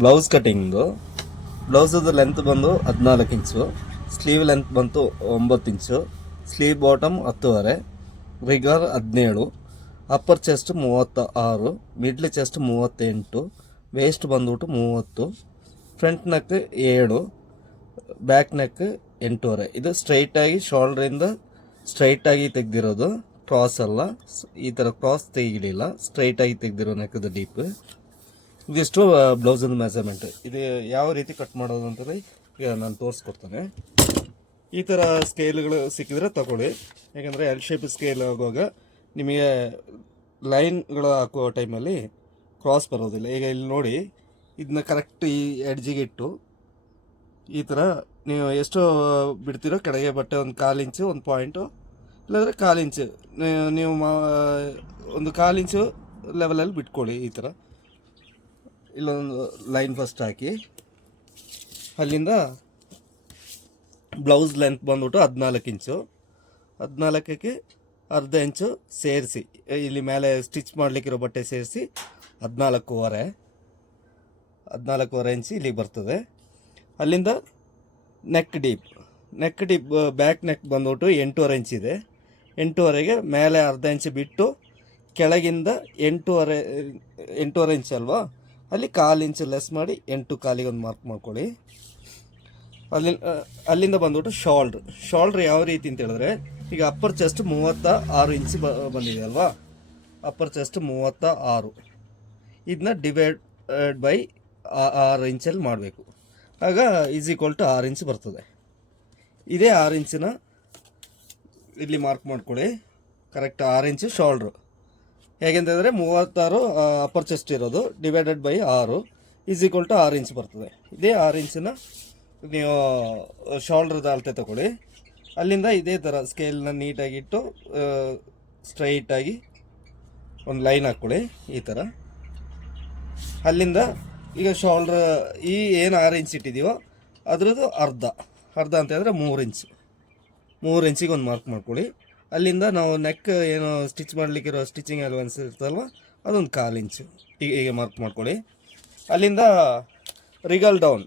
Blouse cutting. ಬ್ಲೌಸದ length ಬಂದು 14 ಇಂಚು, sleeve length ಬಂತು 9 ಇಂಚು, ಸ್ಲೀವ್ ಬಾಟಮ್ 10.5, ರಿಗರ್ 17, upper chest 36, middle chest 38, waist ಬಂದ್ಬಿಟ್ಟು 30, ಫ್ರಂಟ್ ನೆಕ್ 7, ಬ್ಯಾಕ್ ನೆಕ್ 8.5. ಇದು ಸ್ಟ್ರೈಟಾಗಿ ಶೋಲ್ಡ್ರಿಂದ ಸ್ಟ್ರೈಟಾಗಿ ತೆಗೆದಿರೋದು, ಕ್ರಾಸ್ ಅಲ್ಲ. ಈ ಥರ ಕ್ರಾಸ್ ತೆಗಿಲಿಲ್ಲ, ಸ್ಟ್ರೈಟಾಗಿ ತೆಗೆದಿರೋ ನೆಕ್ಕದ ಡೀಪ್. ಇದಿಷ್ಟು ಬ್ಲೌಸದ ಮೆಜರ್ಮೆಂಟ್. ಇದು ಯಾವ ರೀತಿ ಕಟ್ ಮಾಡೋದು ಅಂತಂದರೆ ಈಗ ನಾನು ತೋರಿಸ್ಕೊಡ್ತೇನೆ. ಈ ಥರ ಸ್ಕೇಲ್ಗಳು ಸಿಕ್ಕಿದ್ರೆ ತಗೊಳ್ಳಿ, ಯಾಕಂದರೆ ಎಲ್ ಶೇಪ್ ಸ್ಕೇಲ್ ಆಗುವಾಗ ನಿಮಗೆ ಲೈನ್ಗಳು ಹಾಕುವ ಟೈಮಲ್ಲಿ ಕ್ರಾಸ್ ಬರೋದಿಲ್ಲ. ಈಗ ಇಲ್ಲಿ ನೋಡಿ, ಇದನ್ನ ಕರೆಕ್ಟ್ ಈ ಎಡ್ಜಿಗೆ ಇಟ್ಟು ಈ ಥರ ನೀವು ಎಷ್ಟು ಬಿಡ್ತೀರೋ ಕೆಳಗೆ ಬಟ್ಟೆ ಒಂದು 1/4 ಇಂಚು, 1 ಪಾಯಿಂಟು, ಇಲ್ಲಾಂದರೆ 1/4 ಇಂಚು ನೀವು ಒಂದು 1/4 ಇಂಚು ಲೆವೆಲಲ್ಲಿ ಬಿಟ್ಕೊಳ್ಳಿ. ಈ ಥರ ಇಲ್ಲೊಂದು ಲೈನ್ ಫಸ್ಟ್ ಹಾಕಿ, ಅಲ್ಲಿಂದ ಬ್ಲೌಸ್ ಲೆಂತ್ ಬಂದ್ಬಿಟ್ಟು 14 ಇಂಚು, 14ಕ್ಕೆ ಅರ್ಧ ಇಂಚು ಸೇರಿಸಿ, ಇಲ್ಲಿ ಮೇಲೆ ಸ್ಟಿಚ್ ಮಾಡಲಿಕ್ಕಿರೋ ಬಟ್ಟೆ ಸೇರಿಸಿ 14.5 ಇಂಚು ಇಲ್ಲಿಗೆ ಬರ್ತದೆ. ಅಲ್ಲಿಂದ ನೆಕ್ ಡೀಪ್ ಬ್ಯಾಕ್ ನೆಕ್ ಬಂದ್ಬಿಟ್ಟು 8.5 ಇಂಚ್ ಇದೆ. 8.5ಗೆ ಮೇಲೆ ಅರ್ಧ ಇಂಚು ಬಿಟ್ಟು ಕೆಳಗಿಂದ 8.5 ಇಂಚ್ ಅಲ್ವಾ, ಅಲ್ಲಿ 1/4 ಇಂಚು ಲೆಸ್ ಮಾಡಿ 8.25 ಒಂದು ಮಾರ್ಕ್ ಮಾಡ್ಕೊಳ್ಳಿ. ಅಲ್ಲಿಂದ ಬಂದ್ಬಿಟ್ಟು ಶೋಲ್ಡ್ರ್ ಯಾವ ರೀತಿ ಅಂತ ಹೇಳಿದ್ರೆ, ಈಗ ಅಪ್ಪರ್ ಚೆಸ್ಟ್ 36 ಇಂಚ್ ಬಂದಿದೆ ಅಲ್ವಾ, ಅಪ್ಪರ್ ಚೆಸ್ಟ್ 36, ಇದನ್ನ ಡಿವೈಡ್ ಬೈ 6 ಇಂಚಲ್ಲಿ ಮಾಡಬೇಕು. ಆಗ = 6 ಇಂಚ್ ಬರ್ತದೆ. ಇದೇ 6 ಇಂಚಿನ ಇಲ್ಲಿ ಮಾರ್ಕ್ ಮಾಡ್ಕೊಳ್ಳಿ. ಕರೆಕ್ಟ್ 6 ಇಂಚು ಶೋಲ್ಡ್ರು. ಹೇಗೆಂತಂದರೆ 36 ಅಪ್ಪರ್ ಚೆಸ್ಟ್ ಇರೋದು, ಡಿವೈಡೆಡ್ ಬೈ 6 = 6 ಇಂಚ್ ಬರ್ತದೆ. ಇದೇ 6 ಇಂಚಿನ ನೀವು ಶೋಲ್ಡ್ರದ ಅಳತೆ ತಗೊಳ್ಳಿ. ಅಲ್ಲಿಂದ ಇದೇ ಥರ ಸ್ಕೇಲ್ನ ನೀಟಾಗಿಟ್ಟು ಸ್ಟ್ರೈಟಾಗಿ ಒಂದು ಲೈನ್ ಹಾಕ್ಕೊಳ್ಳಿ ಈ ಥರ. ಅಲ್ಲಿಂದ ಈಗ ಶೋಲ್ಡ್ರ್ ಈ ಏನು 6 ಇಂಚ್ ಇಟ್ಟಿದ್ದೀವೋ ಅದ್ರದ್ದು ಅರ್ಧ ಅಂತ ಹೇಳಿದ್ರೆ 3 ಇಂಚಿಗೆ ಒಂದು ಮಾರ್ಕ್ ಮಾಡ್ಕೊಳ್ಳಿ. ಅಲ್ಲಿಂದ ನಾವು ನೆಕ್ ಏನು ಸ್ಟಿಚ್ ಮಾಡಲಿಕ್ಕಿರೋ ಸ್ಟಿಚಿಂಗ್ ಅಲವೆನ್ಸ್ ಇರ್ತಲ್ವ, ಅದೊಂದು 1/4 ಇಂಚು ಹೀಗೆ ಮಾರ್ಕ್ ಮಾಡ್ಕೊಳ್ಳಿ. ಅಲ್ಲಿಂದ ರಿಗಲ್ ಡೌನ್,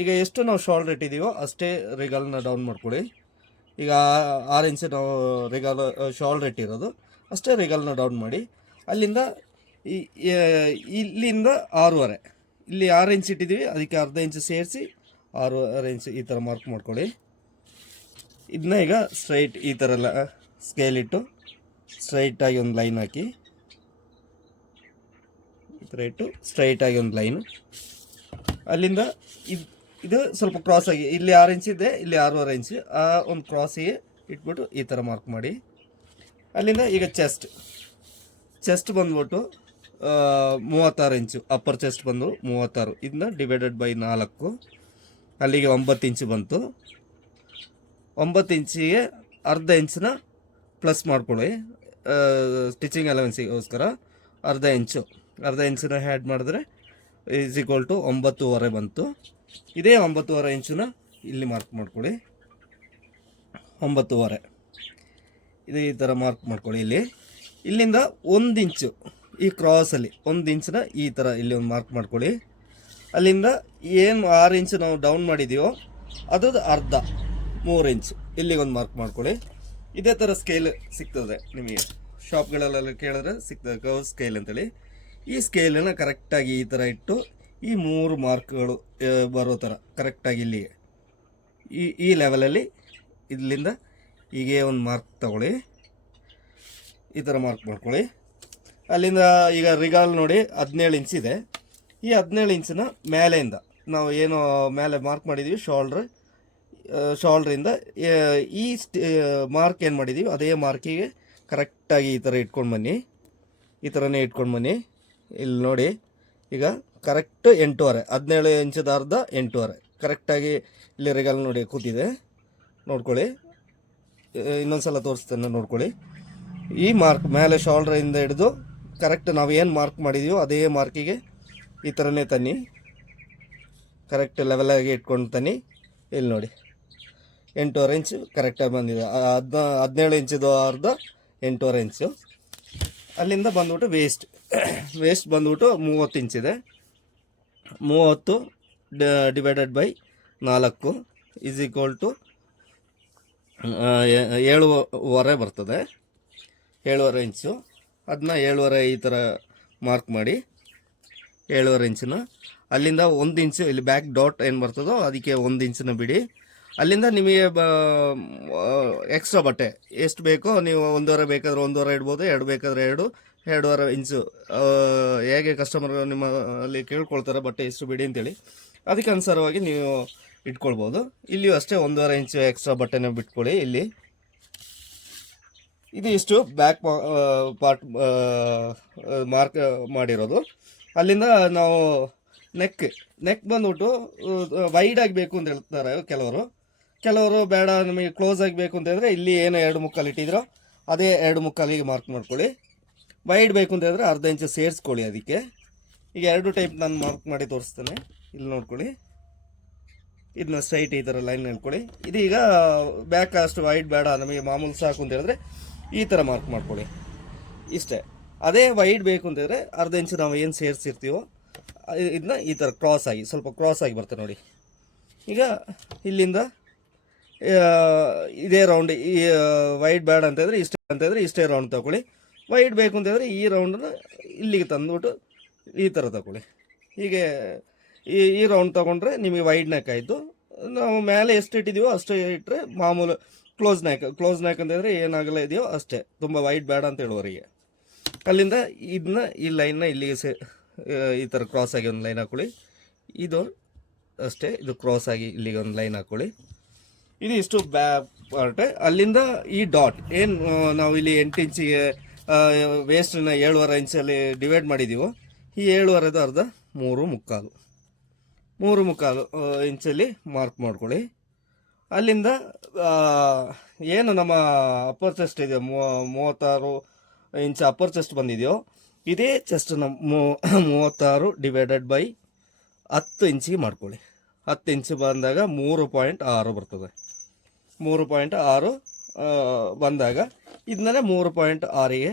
ಈಗ ಎಷ್ಟು ನಾವು ಶೋಲ್ಡ್ರ್ ಇಟ್ಟಿದ್ದೀವೋ ಅಷ್ಟೇ ರಿಗಲ್ನ ಡೌನ್ ಮಾಡ್ಕೊಳ್ಳಿ. ಈಗ 6 ಇಂಚು ನಾವು ರಿಗಲ್ ಶೋಲ್ಡ್ರ್ ಇಟ್ಟಿರೋದು, ಅಷ್ಟೇ ರಿಗಲ್ನ ಡೌನ್ ಮಾಡಿ. ಅಲ್ಲಿಂದ ಇಲ್ಲಿಂದ 6.5, ಇಲ್ಲಿ 6 ಇಂಚ್ ಇಟ್ಟಿದ್ದೀವಿ, ಅದಕ್ಕೆ ಅರ್ಧ ಇಂಚು ಸೇರಿಸಿ 6.5 ಇಂಚು ಈ ಥರ ಮಾರ್ಕ್ ಮಾಡ್ಕೊಳ್ಳಿ. ಇದನ್ನ ಈಗ ಸ್ಟ್ರೈಟ್ ಈ ಥರ ಸ್ಕೇಲ್ ಇಟ್ಟು ಸ್ಟ್ರೈಟಾಗಿ ಒಂದು ಲೈನ್ ಹಾಕಿ, ಈ ಥರ ಇಟ್ಟು ಸ್ಟ್ರೈಟಾಗಿ ಒಂದು ಲೈನು. ಅಲ್ಲಿಂದ ಇದು ಸ್ವಲ್ಪ ಕ್ರಾಸಾಗಿ, ಇಲ್ಲಿ 6 ಇಂಚ್ ಇದೆ, ಇಲ್ಲಿ 6.5 ಇಂಚ್, ಆ ಒಂದು ಕ್ರಾಸಿಗೆ ಇಟ್ಬಿಟ್ಟು ಈ ಥರ ಮಾರ್ಕ್ ಮಾಡಿ. ಅಲ್ಲಿಂದ ಈಗ ಚೆಸ್ಟ್ ಬಂದ್ಬಿಟ್ಟು 36 ಇಂಚು, ಅಪ್ಪರ್ ಚೆಸ್ಟ್ ಬಂದು 36, ಇದನ್ನ ಡಿವೈಡೆಡ್ ಬೈ 4, ಅಲ್ಲಿಗೆ 9 ಇಂಚು ಬಂತು. 9 ಇಂಚಿಗೆ ಅರ್ಧ ಇಂಚನ್ನ ಪ್ಲಸ್ ಮಾಡ್ಕೊಳ್ಳಿ, ಸ್ಟಿಚಿಂಗ್ ಅಲವೆನ್ಸಿಗೋಸ್ಕರ ಅರ್ಧ ಇಂಚನ್ನ ಆ್ಯಡ್ ಮಾಡಿದ್ರೆ = 9.5 ಬಂತು. ಇದೇ 9.5 ಇಂಚನ್ನ ಇಲ್ಲಿ ಮಾರ್ಕ್ ಮಾಡ್ಕೊಳ್ಳಿ, 9.5 ಇದು ಈ ಥರ ಮಾರ್ಕ್ ಮಾಡ್ಕೊಳ್ಳಿ. ಇಲ್ಲಿಂದ 1 ಇಂಚು ಈ ಕ್ರಾಸಲ್ಲಿ 1 ಇಂಚನ್ನ ಈ ಥರ ಇಲ್ಲಿ ಒಂದು ಮಾರ್ಕ್ ಮಾಡ್ಕೊಳ್ಳಿ. ಅಲ್ಲಿಂದ ಏನು 6 ಇಂಚು ನಾವು ಡೌನ್ ಮಾಡಿದ್ದೀವೋ ಅದ್ರದ್ದು ಅರ್ಧ 3 ಇಂಚು ಇಲ್ಲಿಗೆ ಒಂದು ಮಾರ್ಕ್ ಮಾಡ್ಕೊಳ್ಳಿ. ಇದೇ ಥರ ಸ್ಕೇಲ್ ಸಿಗ್ತದೆ ನಿಮಗೆ, ಶಾಪ್ಗಳಲ್ಲೆಲ್ಲ ಕೇಳಿದ್ರೆ ಸಿಗ್ತದೆ, ಕರ್ವ್ ಸ್ಕೇಲ್ ಅಂತೇಳಿ. ಈ ಸ್ಕೇಲನ್ನು ಕರೆಕ್ಟಾಗಿ ಈ ಥರ ಇಟ್ಟು ಈ 3 ಮಾರ್ಕ್ಗಳು ಬರೋ ಥರ ಕರೆಕ್ಟಾಗಿ ಇಲ್ಲಿಗೆ ಈ ಲೆವೆಲಲ್ಲಿ ಇಲ್ಲಿಂದ ಹೀಗೆ ಒಂದು ಮಾರ್ಕ್ ತಗೊಳ್ಳಿ, ಈ ಥರ ಮಾರ್ಕ್ ಮಾಡ್ಕೊಳ್ಳಿ. ಅಲ್ಲಿಂದ ಈಗ ರಿಗಾಲ್ ನೋಡಿ 17 ಇಂಚ್ ಇದೆ. ಈ 17 ಇಂಚಿನ ಮೇಲೆಯಿಂದ ನಾವು ಏನು ಮೇಲೆ ಮಾರ್ಕ್ ಮಾಡಿದ್ದೀವಿ ಶೋಲ್ಡ್ರಿಂದ ಈ ಮಾರ್ಕ್ ಏನು ಮಾಡಿದ್ದೀವಿ ಅದೇ ಮಾರ್ಕಿಗೆ ಕರೆಕ್ಟಾಗಿ ಈ ಥರ ಇಟ್ಕೊಂಡು ಬನ್ನಿ, ಈ ಥರನೇ ಇಟ್ಕೊಂಡು ಬನ್ನಿ. ಇಲ್ಲಿ ನೋಡಿ, ಈಗ ಕರೆಕ್ಟ್ 8.5, 17 ಇಂಚದ ಅರ್ಧ 8.5 ಕರೆಕ್ಟಾಗಿ ಇಲ್ಲಿ ರಿಗಾಲ್ ನೋಡಿ ಕೂತಿದೆ, ನೋಡ್ಕೊಳ್ಳಿ. ಇನ್ನೊಂದು ಸಲ ತೋರಿಸ್ತೇನೆ ನೋಡ್ಕೊಳ್ಳಿ. ಈ ಮಾರ್ಕ್ ಮೇಲೆ ಶೋಲ್ಡ್ರಿಂದ ಹಿಡಿದು ಕರೆಕ್ಟ್ ನಾವು ಏನು ಮಾರ್ಕ್ ಮಾಡಿದ್ದೀವೋ ಅದೇ ಮಾರ್ಕಿಗೆ ಈ ಥರನೇ ತನ್ನಿ, ಕರೆಕ್ಟ್ ಲೆವೆಲಾಗಿ ಇಟ್ಕೊಂಡು ತನ್ನಿ. ಇಲ್ಲಿ ನೋಡಿ 8.5 ಇಂಚು ಕರೆಕ್ಟಾಗಿ ಬಂದಿದೆ. 17 ಇಂಚಿದು ಅರ್ಧ 8.5 ಇಂಚು. ಅಲ್ಲಿಂದ ಬಂದ್ಬಿಟ್ಟು ವೇಸ್ಟ್ ಬಂದ್ಬಿಟ್ಟು 30 ಇಂಚಿದೆ. 30 divided by 4 is equal to 7.5 ಬರ್ತದೆ. 7.5 ಇಂಚು. ಅದನ್ನ 7.5 ಈ ಥರ ಮಾರ್ಕ್ ಮಾಡಿ 7.5 ಇಂಚನ್ನ ಅಲ್ಲಿಂದ 1 ಇಂಚು ಇಲ್ಲಿ ಬ್ಯಾಕ್ ಡಾಟ್ ಏನು ಬರ್ತದೋ ಅದಕ್ಕೆ 1 ಇಂಚನ್ನ ಬಿಡಿ. ಅಲ್ಲಿಂದ ನಿಮಗೆ ಎಕ್ಸ್ಟ್ರಾ ಬಟ್ಟೆ ಎಷ್ಟು ಬೇಕೋ ನೀವು 1.5 ಬೇಕಾದ್ರೆ 1.5 ಇಡ್ಬೋದು, 2 ಬೇಕಾದರೆ 2.5 ಇಂಚು ಹೇಗೆ ಕಸ್ಟಮರ್ ನಿಮ್ಮ ಅಲ್ಲಿ ಕೇಳ್ಕೊಳ್ತಾರೆ ಬಟ್ಟೆ ಎಷ್ಟು ಬಿಡಿ ಅಂತೇಳಿ ಅದಕ್ಕೆ ಅನುಸಾರವಾಗಿ ನೀವು ಇಟ್ಕೊಳ್ಬೋದು. ಇಲ್ಲಿಯೂ ಅಷ್ಟೇ 1.5 ಇಂಚು ಎಕ್ಸ್ಟ್ರಾ ಬಟ್ಟೆನ ಬಿಟ್ಕೊಳ್ಳಿ. ಇಲ್ಲಿ ಇದು ಇಷ್ಟು ಬ್ಯಾಕ್ ಪಾರ್ಟ್ ಮಾರ್ಕ್ ಮಾಡಿರೋದು. ಅಲ್ಲಿಂದ ನಾವು ನೆಕ್ ಬಂದ್ಬಿಟ್ಟು ವೈಡ್ ಆಗಬೇಕು ಅಂತ ಹೇಳ್ತಾರೆ ಕೆಲವರು ಬೇಡ ನಮಗೆ ಕ್ಲೋಸ್ ಆಗಬೇಕು ಅಂತ ಹೇಳಿದ್ರೆ ಇಲ್ಲಿ ಏನು 2.75 ಇಟ್ಟಿದ್ರೋ ಅದೇ 2.75ಗೆ ಮಾರ್ಕ್ ಮಾಡ್ಕೊಳ್ಳಿ. ವೈಡ್ ಬೇಕು ಅಂತ ಹೇಳಿದ್ರೆ ಅರ್ಧ ಇಂಚು ಸೇರಿಸ್ಕೊಳ್ಳಿ. ಅದಕ್ಕೆ ಈಗ 2 ಟೈಪ್ ನಾನು ಮಾರ್ಕ್ ಮಾಡಿ ತೋರಿಸ್ತೇನೆ. ಇಲ್ಲಿ ನೋಡ್ಕೊಳ್ಳಿ, ಇದನ್ನ ಸ್ಟ್ರೈಟ್ ಈ ಥರ ಲೈನ್ ಹೇಳ್ಕೊಳ್ಳಿ. ಇದೀಗ ಬ್ಯಾಕ್ ಅಷ್ಟು ವೈಡ್ ಬೇಡ ನಮಗೆ ಮಾಮೂಲು ಸಾಕು ಅಂತ ಹೇಳಿದ್ರೆ ಈ ಥರ ಮಾರ್ಕ್ ಮಾಡ್ಕೊಳ್ಳಿ. ಇಷ್ಟೇ. ಅದೇ ವೈಡ್ ಬೇಕು ಅಂತ ಹೇಳಿದ್ರೆ ಅರ್ಧ ಇಂಚು ನಾವು ಏನು ಸೇರಿಸಿರ್ತೀವೋ ಇದನ್ನ ಈ ಥರ ಸ್ವಲ್ಪ ಕ್ರಾಸ್ ಆಗಿ ಬರ್ತದೆ ನೋಡಿ. ಈಗ ಇಲ್ಲಿಂದ ಇದೇ ರೌಂಡ್, ಈ ವೈಡ್ ಬೇಡ ಅಂತ ಹೇಳಿದ್ರೆ ಇಷ್ಟೇ ರೌಂಡ್ ತಗೊಳ್ಳಿ. ವೈಡ್ ಬೇಕು ಅಂತ ಹೇಳಿದ್ರೆ ಈ ರೌಂಡನ್ನ ಇಲ್ಲಿಗೆ ತಂದುಬಿಟ್ಟು ಈ ಥರ ತಗೊಳ್ಳಿ. ಹೀಗೆ ಈ ರೌಂಡ್ ತೊಗೊಂಡ್ರೆ ನಿಮಗೆ ವೈಡ್ ನೆಕ್ ಆಯಿತು. ನಾವು ಮೇಲೆ ಎಷ್ಟು ಇಟ್ಟಿದ್ದೀವೋ ಅಷ್ಟೇ ಇಟ್ಟರೆ ಮಾಮೂಲು ಕ್ಲೋಸ್ ನೆಕ್ ಅಂತ ಹೇಳಿದ್ರೆ ಏನಾಗಲ್ಲ ಇದೆಯೋ ಅಷ್ಟೇ, ತುಂಬ ವೈಡ್ ಬೇಡ ಅಂತ ಹೇಳುವವರಿಗೆ. ಅಲ್ಲಿಂದ ಇದನ್ನ ಈ ಲೈನ್ನ ಇಲ್ಲಿಗೆ ಈ ಥರ ಕ್ರಾಸ್ ಆಗಿ ಒಂದು ಲೈನ್ ಹಾಕ್ಕೊಳ್ಳಿ. ಇದು ಅಷ್ಟೇ, ಇದು ಕ್ರಾಸ್ ಆಗಿ ಇಲ್ಲಿಗೆ ಒಂದು ಲೈನ್ ಹಾಕ್ಕೊಳ್ಳಿ. ಇದು ಇಷ್ಟು ಬ್ಯಾಕ್ ಪಾರ್ಟ್. ಅಲ್ಲಿಂದ ಈ ಡಾಟ್ ಏನು ನಾವು ಇಲ್ಲಿ 8 ಇಂಚಿಗೆ ವೇಸ್ಟನ್ನ 7.5 ಇಂಚಲ್ಲಿ ಡಿವೈಡ್ ಮಾಡಿದ್ದೀವೋ ಈ 7.5 ಅರ್ಧ 3.5 ಇಂಚಲ್ಲಿ ಮಾರ್ಕ್ ಮಾಡ್ಕೊಳ್ಳಿ. ಅಲ್ಲಿಂದ ಏನು ನಮ್ಮ ಅಪ್ಪರ್ ಚೆಸ್ಟ್ ಇದೆ 36 ಇಂಚ್ ಅಪ್ಪರ್ ಚೆಸ್ಟ್ ಬಂದಿದೆಯೋ ಇದೇ ಚೆಸ್ಟ್ ನಮ್ಮ 36 ಡಿವೈಡೆಡ್ ಬೈ 10 ಇಂಚಿಗೆ ಮಾಡ್ಕೊಳ್ಳಿ. 10 ಇಂಚು ಬಂದಾಗ 3.6 ಬರ್ತದೆ. 3.6 ಬಂದಾಗ ಇದನ್ನೇ 3.6ಗೆ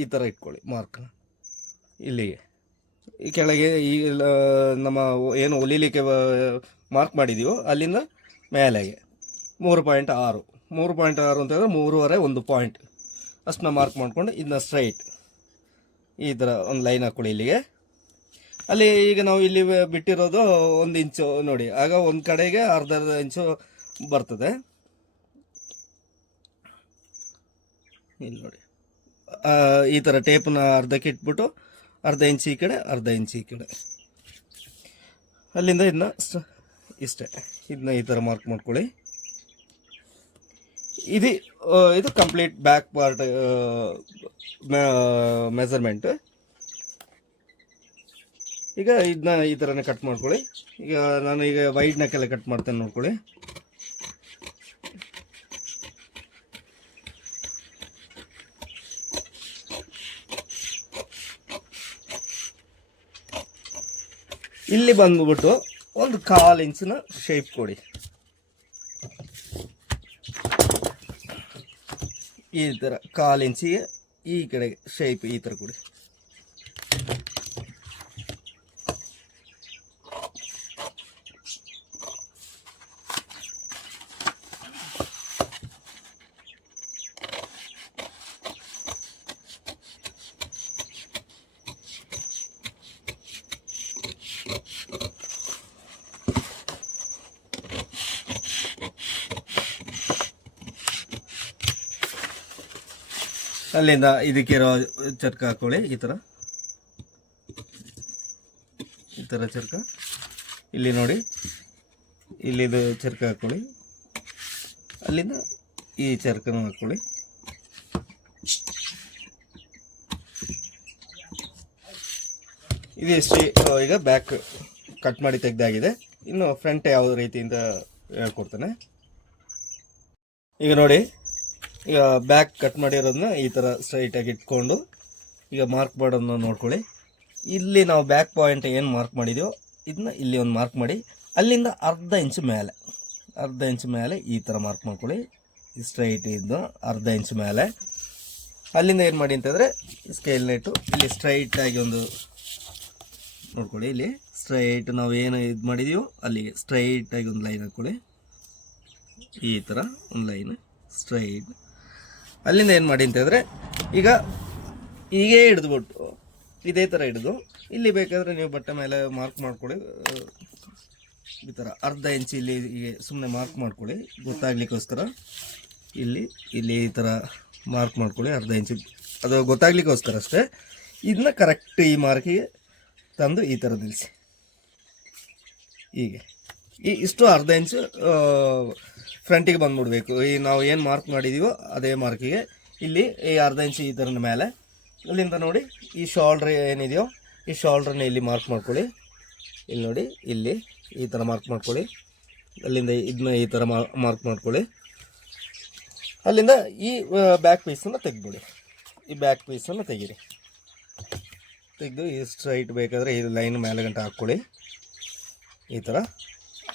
ಈ ಥರ ಇಟ್ಕೊಳ್ಳಿ ಮಾರ್ಕ್. ಇಲ್ಲಿಗೆ ಈ ಕೆಳಗೆ ಈ ನಮ್ಮ ಏನು ಹೊಲಿಲಿಕ್ಕೆ ಮಾರ್ಕ್ ಮಾಡಿದ್ದೀವೋ ಅಲ್ಲಿಂದ ಮೇಲೆಗೆ 3.6 ಅಂತಂದರೆ 3.5 ಒಂದು ಪಾಯಿಂಟ್ ಅಷ್ಟನ್ನ ಮಾರ್ಕ್ ಮಾಡ್ಕೊಂಡು ಇದನ್ನ ಸ್ಟ್ರೈಟ್ ಈ ಥರ ಒಂದು ಲೈನ್ ಹಾಕ್ಕೊಳ್ಳಿ ಇಲ್ಲಿಗೆ. ಅಲ್ಲಿ ಈಗ ನಾವು ಇಲ್ಲಿ ಬಿಟ್ಟಿರೋದು 1 ಇಂಚು ನೋಡಿ, ಆಗ ಒಂದು ಕಡೆಗೆ ಅರ್ಧ ಇಂಚು ಬರ್ತದೆ. ಇಲ್ಲಿ ನೋಡಿ ಈ ಥರ ಟೇಪನ್ನ ಅರ್ಧಕ್ಕೆ ಇಟ್ಬಿಟ್ಟು ಅರ್ಧ ಇಂಚು ಈ ಕಡೆ ಅರ್ಧ ಇಂಚು ಈ ಕಡೆ. ಅಲ್ಲಿಂದ ಇದನ್ನ ಇಷ್ಟೇ, ಇದನ್ನ ಈ ಥರ ಮಾರ್ಕ್ ಮಾಡ್ಕೊಳ್ಳಿ. ಇದು ಕಂಪ್ಲೀಟ್ ಬ್ಯಾಕ್ ಪಾರ್ಟ್ ಮೆಜರ್ಮೆಂಟ್. ಈಗ ಇದನ್ನ ಈ ಥರನೇ ಕಟ್ ಮಾಡ್ಕೊಳ್ಳಿ. ನಾನು ವೈಡ್ ನೆಕ್ಕೆಲ್ಲ ಕಟ್ ಮಾಡ್ತೇನೆ ನೋಡ್ಕೊಳ್ಳಿ. ಇಲ್ಲಿ ಬಂದ್ಬಿಟ್ಟು ಒಂದು 1/4 ಇಂಚಿನ ಶೇಪ್ ಕೊಡಿ. ಈ ಥರ 1/4 ಇಂಚಿಗೆ ಈ ಕಡೆಗೆ ಶೇಪ್ ಈ ಥರ ಕೊಡಿ. ಅಲ್ಲಿಂದ ಇದಕ್ಕಿರೋ ಚರ್ಕ ಹಾಕೊಳ್ಳಿ. ಈ ಥರ ಚರ್ಕ ಇಲ್ಲಿ ನೋಡಿ, ಇಲ್ಲಿದು ಚರ್ಕ ಹಾಕೊಳ್ಳಿ. ಅಲ್ಲಿಂದ ಈ ಚರ್ಕನೂ ಹಾಕೊಳ್ಳಿ. ಇದಿಷ್ಟು ಈಗ ಬ್ಯಾಕ್ ಕಟ್ ಮಾಡಿ ತೆಗೆದಾಗಿದೆ. ಇನ್ನು ಫ್ರಂಟ್ ಯಾವ ರೀತಿಯಿಂದ ಹೇಳ್ಕೊಡ್ತಾನೆ. ಈಗ ನೋಡಿ, ಈಗ ಬ್ಯಾಕ್ ಕಟ್ ಮಾಡಿರೋದನ್ನ ಈ ಥರ ಸ್ಟ್ರೈಟಾಗಿ ಇಟ್ಕೊಂಡು ಈಗ ಮಾರ್ಕ್ ಮಾಡೋದನ್ನ ನೋಡ್ಕೊಳ್ಳಿ. ಇಲ್ಲಿ ನಾವು ಬ್ಯಾಕ್ ಪಾಯಿಂಟ್ ಏನು ಮಾರ್ಕ್ ಮಾಡಿದೆಯೋ ಇದನ್ನ ಇಲ್ಲಿ ಒಂದು ಮಾರ್ಕ್ ಮಾಡಿ ಅಲ್ಲಿಂದ ಅರ್ಧ ಇಂಚು ಮೇಲೆ ಈ ಥರ ಮಾರ್ಕ್ ಮಾಡ್ಕೊಳ್ಳಿ. ಸ್ಟ್ರೈಟ್ ಇದ್ದು ಅರ್ಧ ಇಂಚು ಮೇಲೆ. ಅಲ್ಲಿಂದ ಏನು ಮಾಡಿ ಅಂತಂದರೆ ಸ್ಕೇಲ್ನ ಇಟ್ಟು ಇಲ್ಲಿ ಸ್ಟ್ರೈಟಾಗಿ ಒಂದು ನೋಡ್ಕೊಳ್ಳಿ. ಇಲ್ಲಿ ಸ್ಟ್ರೈಟ್ ನಾವು ಏನು ಇದು ಮಾಡಿದೀವೋ ಅಲ್ಲಿಗೆ ಸ್ಟ್ರೈಟಾಗಿ ಒಂದು ಲೈನ್ ಹಾಕ್ಕೊಳ್ಳಿ. ಈ ಥರ ಒಂದು ಲೈನ್ ಸ್ಟ್ರೈಟ್. ಅಲ್ಲಿಂದ ಏನು ಮಾಡಿ ಅಂತ ಹೇಳಿದ್ರೆ, ಈಗ ಹೀಗೇ ಹಿಡಿದ್ಬಿಟ್ಟು ಇದೇ ಥರ ಹಿಡಿದು ಇಲ್ಲಿ ಬೇಕಾದರೆ ನೀವು ಬಟ್ಟೆ ಮೇಲೆ ಮಾರ್ಕ್ ಮಾಡ್ಕೊಳ್ಳಿ. ಈ ಥರ ಅರ್ಧ ಇಂಚ್ ಇಲ್ಲಿ ಹೀಗೆ ಸುಮ್ಮನೆ ಮಾರ್ಕ್ ಮಾಡ್ಕೊಳ್ಳಿ ಗೊತ್ತಾಗ್ಲಿಕ್ಕೋಸ್ಕರ. ಇಲ್ಲಿ ಇಲ್ಲಿ ಈ ಥರ ಮಾರ್ಕ್ ಮಾಡ್ಕೊಳ್ಳಿ ಅರ್ಧ ಇಂಚ್, ಅದು ಗೊತ್ತಾಗ್ಲಿಕ್ಕೋಸ್ಕರ ಅಷ್ಟೇ. ಇದನ್ನ ಕರೆಕ್ಟ್ ಈ ಮಾರ್ಕಿಗೆ ತಂದು ಈ ಥರ ನಿಲ್ಲಿಸಿ. ಹೀಗೆ ಇಷ್ಟು ಅರ್ಧ ಇಂಚು ಫ್ರಂಟಿಗೆ ಬಂದುಬಿಡ್ಬೇಕು. ಈ ನಾವು ಏನು ಮಾರ್ಕ್ ಮಾಡಿದ್ದೀವೋ ಅದೇ ಮಾರ್ಕಿಗೆ ಇಲ್ಲಿ ಈ ಅರ್ಧ ಇಂಚು ಈ ಥರದ ಮೇಲೆ. ಅಲ್ಲಿಂದ ನೋಡಿ ಈ ಶೋಲ್ಡ್ರ್ ಏನಿದೆಯೋ ಈ ಶೋಲ್ಡ್ರನ್ನ ಇಲ್ಲಿ ಮಾರ್ಕ್ ಮಾಡ್ಕೊಳ್ಳಿ. ಇಲ್ಲಿ ನೋಡಿ ಇಲ್ಲಿ ಈ ಥರ ಮಾರ್ಕ್ ಮಾಡ್ಕೊಳ್ಳಿ. ಅಲ್ಲಿಂದ ಇದನ್ನ ಈ ಥರ ಮಾರ್ಕ್ ಮಾಡ್ಕೊಳ್ಳಿ. ಅಲ್ಲಿಂದ ಈ ಬ್ಯಾಕ್ ಪೀಸನ್ನು ತೆಗೆದ್ಬಿಡಿ. ಈ ಬ್ಯಾಕ್ ಪೀಸನ್ನು ತೆಗೀರಿ. ತೆಗೆದು ಈ ಸ್ಟ್ರೈಟ್ ಬೇಕಾದರೆ ಈ ಲೈನ್ ಮೇಲೆ ಗಂಟೆ ಹಾಕ್ಕೊಳ್ಳಿ. ಈ ಥರ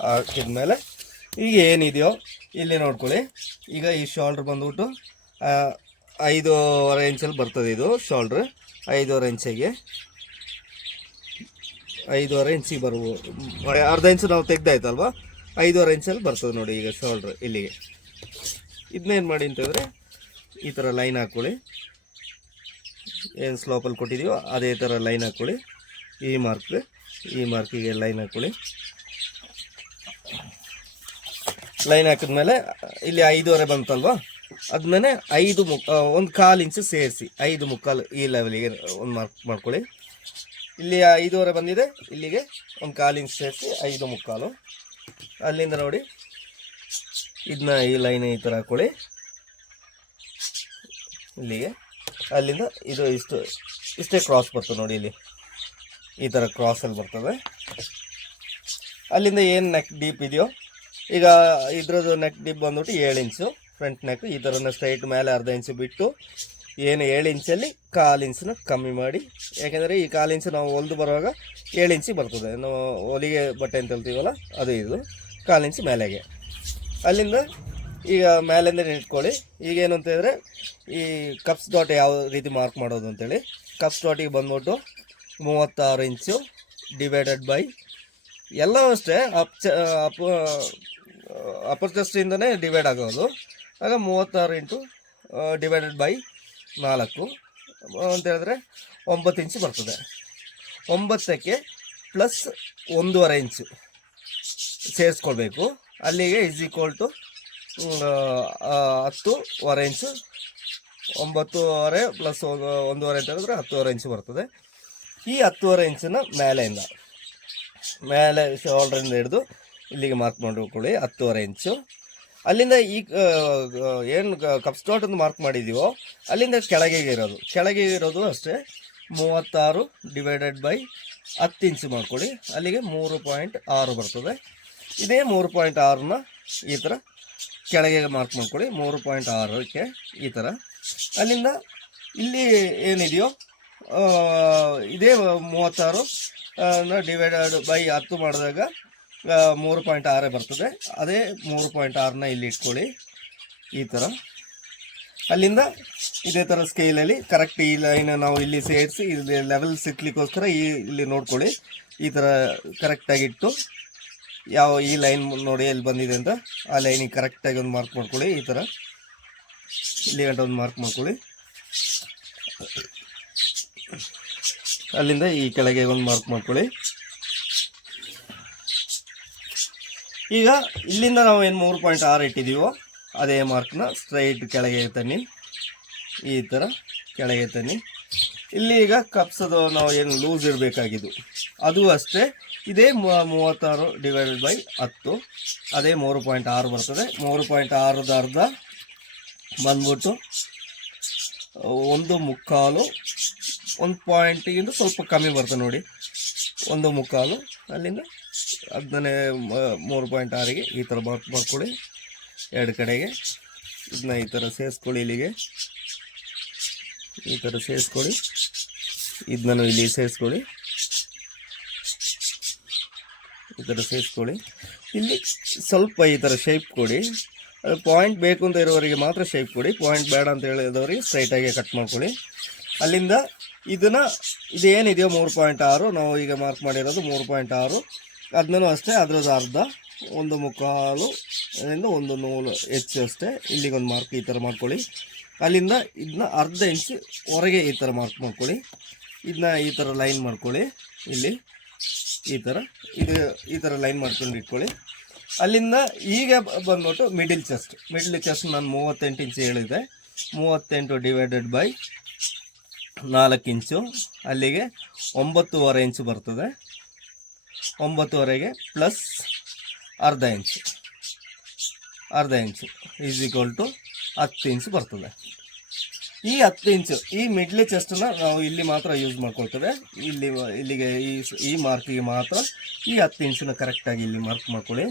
ಹಾಕಿದ್ಮೇಲೆ ಈಗ ಏನಿದೆಯೋ ಇಲ್ಲಿ ನೋಡ್ಕೊಳ್ಳಿ. ಈಗ ಈ ಶೋಲ್ಡ್ರ್ ಬಂದ್ಬಿಟ್ಟು 5.5 ಇಂಚಲ್ಲಿ ಬರ್ತದೆ. ಇದು ಶೋಲ್ಡ್ರ್ 5.5 ಇಂಚಿಗೆ 5.5 ಇಂಚಿಗೆ ಬರ್ಬೋದು. ಅರ್ಧ ಇಂಚು ನಾವು ತೆಗ್ದಾಯ್ತಲ್ವ, 5.5 ಇಂಚಲ್ಲಿ ಬರ್ತದೆ ನೋಡಿ ಈಗ ಶೋಲ್ಡ್ರ್ ಇಲ್ಲಿಗೆ. ಇದನ್ನೇನು ಮಾಡಿ ಅಂತಂದರೆ ಈ ಥರ ಲೈನ್ ಹಾಕ್ಕೊಳ್ಳಿ. ಏನು ಸ್ಲೋಪಲ್ಲಿ ಕೊಟ್ಟಿದ್ದೀವೋ ಅದೇ ಥರ ಲೈನ್ ಹಾಕ್ಕೊಳ್ಳಿ. ಈ ಮಾರ್ಕಿಗೆ ಲೈನ್ ಹಾಕ್ಕೊಳ್ಳಿ. ಲೈನ್ ಹಾಕಿದ್ಮೇಲೆ ಇಲ್ಲಿ 5.5 ಬಂತಲ್ವ, ಅದನ್ನೇ 1/4 ಇಂಚು ಸೇರಿಸಿ 5.75 ಈ ಲೆವೆಲಿಗೆ ಒಂದು ಮಾರ್ಕ್ ಮಾಡ್ಕೊಳ್ಳಿ. ಇಲ್ಲಿ 5.5 ಬಂದಿದೆ, ಇಲ್ಲಿಗೆ 1/4 ಇಂಚ್ ಸೇರಿಸಿ 5.75. ಅಲ್ಲಿಂದ ನೋಡಿ ಇದನ್ನ ಈ ಲೈನ್ ಈ ಥರ ಹಾಕ್ಕೊಳ್ಳಿ ಇಲ್ಲಿಗೆ. ಅಲ್ಲಿಂದ ಇದು ಇಷ್ಟೇ ಕ್ರಾಸ್ ಬರ್ತದೆ ನೋಡಿ, ಇಲ್ಲಿ ಈ ಥರ ಕ್ರಾಸಲ್ಲಿ ಬರ್ತದೆ. ಅಲ್ಲಿಂದ ಏನು ನೆಕ್ ಡೀಪ್ ಇದೆಯೋ, ಈಗ ಇದ್ರದ್ದು ನೆಕ್ ಡೀಪ್ ಬಂದ್ಬಿಟ್ಟು 7 ಇಂಚು ಫ್ರಂಟ್ ನೆಕ್. ಈ ಥರನ ಸ್ಟ್ರೈಟ್ ಮೇಲೆ ಅರ್ಧ ಇಂಚು ಬಿಟ್ಟು ಏನು 7 ಇಂಚಲ್ಲಿ 1/4 ಇಂಚನ್ನ ಕಮ್ಮಿ ಮಾಡಿ. ಯಾಕೆಂದರೆ ಈ 1/4 ಇಂಚು ನಾವು ಹೊಲಿದು ಬರುವಾಗ 7 ಇಂಚಿಗೆ ಬರ್ತದೆ. ನಾವು ಹೊಲಿಗೆ ಬಟ್ಟೆ ಅಂತ ಹೇಳ್ತೀವಲ್ಲ ಅದು ಇದು 1/4 ಇಂಚು ಮೇಲೆಗೆ. ಅಲ್ಲಿಂದ ಈಗ ಮೇಲಿಂದ ಇಟ್ಕೊಳ್ಳಿ. ಈಗೇನು ಅಂತ ಹೇಳಿದ್ರೆ ಈ ಕಪ್ಸ್ ಡಾಟ್ ಯಾವ ರೀತಿ ಮಾರ್ಕ್ ಮಾಡೋದು ಅಂತೇಳಿ, ಕಪ್ಸ್ ಡಾಟಿಗೆ ಬಂದ್ಬಿಟ್ಟು 36 ಇಂಚು ಡಿವೈಡೆಡ್ ಬೈ ಎಲ್ಲವೂ ಅಷ್ಟೇ ಅಪ್ಪರ್ ಚೆಸ್ಟಿಂದನೇ ಡಿವೈಡ್ ಆಗೋದು. ಆಗ 36 ಇಂಟು ಡಿವೈಡೆಡ್ ಬೈ 4 ಅಂತ ಹೇಳಿದ್ರೆ 9 ಇಂಚು ಬರ್ತದೆ. 9ಕ್ಕೆ ಪ್ಲಸ್ 1.5 ಇಂಚು ಸೇರಿಸ್ಕೊಳ್ಬೇಕು. ಅಲ್ಲಿಗೆ ಈಸ್ ಈಕ್ವಲ್ ಟು 10.25 ಇಂಚು. 9.5 ಪ್ಲಸ್ 1.5 ಅಂತ ಹೇಳಿದ್ರೆ 10.5 ಇಂಚು ಬರ್ತದೆ. ಈ 10.5 ಇಂಚನ್ನ ಮೇಲೆ ಶೋಲ್ಡ್ರಿಂದ ಹಿಡಿದು ಇಲ್ಲಿಗೆ ಮಾರ್ಕ್ ಮಾಡ್ಕೊಳ್ಳಿ 10.5 ಇಂಚು. ಅಲ್ಲಿಂದ ಈ ಏನು ಕಪ್ಸ್ ಡಾಟ್ ಅಂತ ಮಾರ್ಕ್ ಮಾಡಿದ್ದೀವೋ ಅಲ್ಲಿಂದ ಕೆಳಗೆ ಇರೋದು ಅಷ್ಟೇ 36 ಡಿವೈಡೆಡ್ ಬೈ 10 ಇಂಚು ಮಾಡ್ಕೊಳ್ಳಿ. ಅಲ್ಲಿಗೆ 3.6 ಬರ್ತದೆ. ಇದೇ 3.6ನ ಈ ಥರ ಕೆಳಗೆ ಮಾರ್ಕ್ ಮಾಡ್ಕೊಳ್ಳಿ 3.6ಕ್ಕೆ ಈ ಥರ. ಅಲ್ಲಿಂದ ಇಲ್ಲಿ ಏನಿದೆಯೋ ಇದೇ 36 ಡಿವೈಡೆಡ್ ಬೈ 10 ಮಾಡಿದಾಗ 3.6 ಬರ್ತದೆ. ಅದೇ 3.6ನ ಇಲ್ಲಿ ಇಟ್ಕೊಳ್ಳಿ ಈ ಥರ. ಅಲ್ಲಿಂದ ಇದೇ ಥರ ಸ್ಕೇಲಲ್ಲಿ ಕರೆಕ್ಟ್ ಈ ಲೈನ್ ನಾವು ಇಲ್ಲಿ ಸೇರಿಸಿ ಇಲ್ಲಿ ಲೆವೆಲ್ ಸಿಕ್ಲಿಕ್ಕೋಸ್ಕರ ಇಲ್ಲಿ ನೋಡ್ಕೊಳ್ಳಿ. ಈ ಥರ ಕರೆಕ್ಟಾಗಿ ಇಟ್ಟು ಈ ಲೈನ್ ನೋಡಿ ಎಲ್ಲಿ ಬಂದಿದೆ ಅಂತ ಆ ಲೈನಿಗೆ ಕರೆಕ್ಟಾಗಿ ಒಂದು ಮಾರ್ಕ್ ಮಾಡ್ಕೊಳ್ಳಿ. ಈ ಥರ ಇಲ್ಲಿ ಗಂಟೆ ಒಂದು ಮಾರ್ಕ್ ಮಾಡ್ಕೊಳ್ಳಿ. ಅಲ್ಲಿಂದ ಈ ಕೆಳಗೆ ಒಂದು ಮಾರ್ಕ್ ಮಾಡ್ಕೊಳ್ಳಿ. ಈಗ ಇಲ್ಲಿಂದ ನಾವು ಏನು 3.6 ಇಟ್ಟಿದ್ದೀವೋ ಅದೇ ಮಾರ್ಕ್ನ ಸ್ಟ್ರೈಟ್ ಕೆಳಗೆ ತನ್ನಿ. ಈ ಥರ ಕೆಳಗೆ ತನ್ನಿ. ಇಲ್ಲಿ ಈಗ ಕಪ್ಸದು ನಾವು ಏನು ಲೂಸ್ ಇರಬೇಕಾಗಿದ್ದು ಅದು ಅಷ್ಟೇ. ಇದೇ 36 ಡಿವೈಡೆಡ್ ಬೈ 10 ಅದೇ 3.6 ಬರ್ತದೆ. 3.6ದ ಅರ್ಧ ಬಂದ್ಬಿಟ್ಟು 1/4, 1 ಪಾಯಿಂಟಿಗಿಂತ ಸ್ವಲ್ಪ ಕಮ್ಮಿ ಬರ್ತದೆ ನೋಡಿ 1/4. ಅಲ್ಲಿಂದ ಅದನ್ನೇ 3.6ಗೆ ಈ ಥರ ಮಾಡ್ಕೊಳ್ಳಿ. ಎರಡು ಕಡೆಗೆ ಇದನ್ನ ಈ ಥರ ಸೇರಿಸ್ಕೊಳ್ಳಿ. ಇಲ್ಲಿಗೆ ಈ ಥರ ಸೇರಿಸ್ಕೊಳ್ಳಿ. ಇದನ್ನು ಇಲ್ಲಿ ಸೇರಿಸ್ಕೊಳ್ಳಿ. ಈ ಥರ ಸೇರಿಸ್ಕೊಳ್ಳಿ. ಇಲ್ಲಿ ಸ್ವಲ್ಪ ಈ ಥರ ಶೇಪ್ ಕೊಡಿ. ಅದು ಪಾಯಿಂಟ್ ಬೇಕು ಅಂತ ಇರೋವರಿಗೆ ಮಾತ್ರ ಶೇಪ್ ಕೊಡಿ. ಪಾಯಿಂಟ್ ಬೇಡ ಅಂತ ಹೇಳಿದವರಿಗೆ ಸ್ಟ್ರೈಟಾಗಿ ಕಟ್ ಮಾಡ್ಕೊಳ್ಳಿ. ಅಲ್ಲಿಂದ ಇದೇನಿದೆಯೋ 3.6 ನಾವು ಈಗ ಮಾರ್ಕ್ ಮಾಡಿರೋದು 3.6, ಅದನ್ನೂ ಅಷ್ಟೇ ಅದರದ್ದು ಅರ್ಧ 1/4 ಇಂದ 1 ನೂಲು ಹೆಚ್ಚು ಅಷ್ಟೇ. ಇಲ್ಲಿಗೊಂದು ಮಾರ್ಕ್ ಈ ಥರ ಮಾಡ್ಕೊಳ್ಳಿ. ಅಲ್ಲಿಂದ ಇದನ್ನ ಅರ್ಧ ಇಂಚು ಹೊರಗೆ ಈ ಥರ ಮಾರ್ಕ್ ಮಾಡ್ಕೊಳ್ಳಿ. ಇದನ್ನ ಈ ಥರ ಲೈನ್ ಮಾಡ್ಕೊಳ್ಳಿ. ಇಲ್ಲಿ ಈ ಥರ ಲೈನ್ ಮಾಡ್ಕೊಂಡು ಇಟ್ಕೊಳ್ಳಿ. ಅಲ್ಲಿಂದ ಈಗ ಬಂದ್ಬಿಟ್ಟು ಮಿಡಿಲ್ ಚೆಸ್ಟ್ ನಾನು 38 ಇಂಚು ಹೇಳಿದೆ. 38 ಡಿವೈಡೆಡ್ ಬೈ 4 ಇಂಚು, ಅಲ್ಲಿಗೆ 9.5 ಇಂಚು ಬರ್ತದೆ. 9.5ಗೆ ಪ್ಲಸ್ ಅರ್ಧ ಇಂಚು ಈಸ್ ಈಕ್ವಲ್ ಟು 10 ಇಂಚು ಬರ್ತದೆ. ಈ 10 ಇಂಚು ಈ ಮಿಡ್ಲ್ ಚೆಸ್ಟನ್ನ ನಾವು ಇಲ್ಲಿ ಮಾತ್ರ ಯೂಸ್ ಮಾಡ್ಕೊಳ್ತೇವೆ. ಇಲ್ಲಿಗೆ ಈ ಮಾರ್ಕಿಗೆ ಮಾತ್ರ ಈ 10 ಇಂಚನ್ನ ಕರೆಕ್ಟಾಗಿ ಇಲ್ಲಿ ಮಾರ್ಕ್ ಮಾಡ್ಕೊಳ್ಳಿ.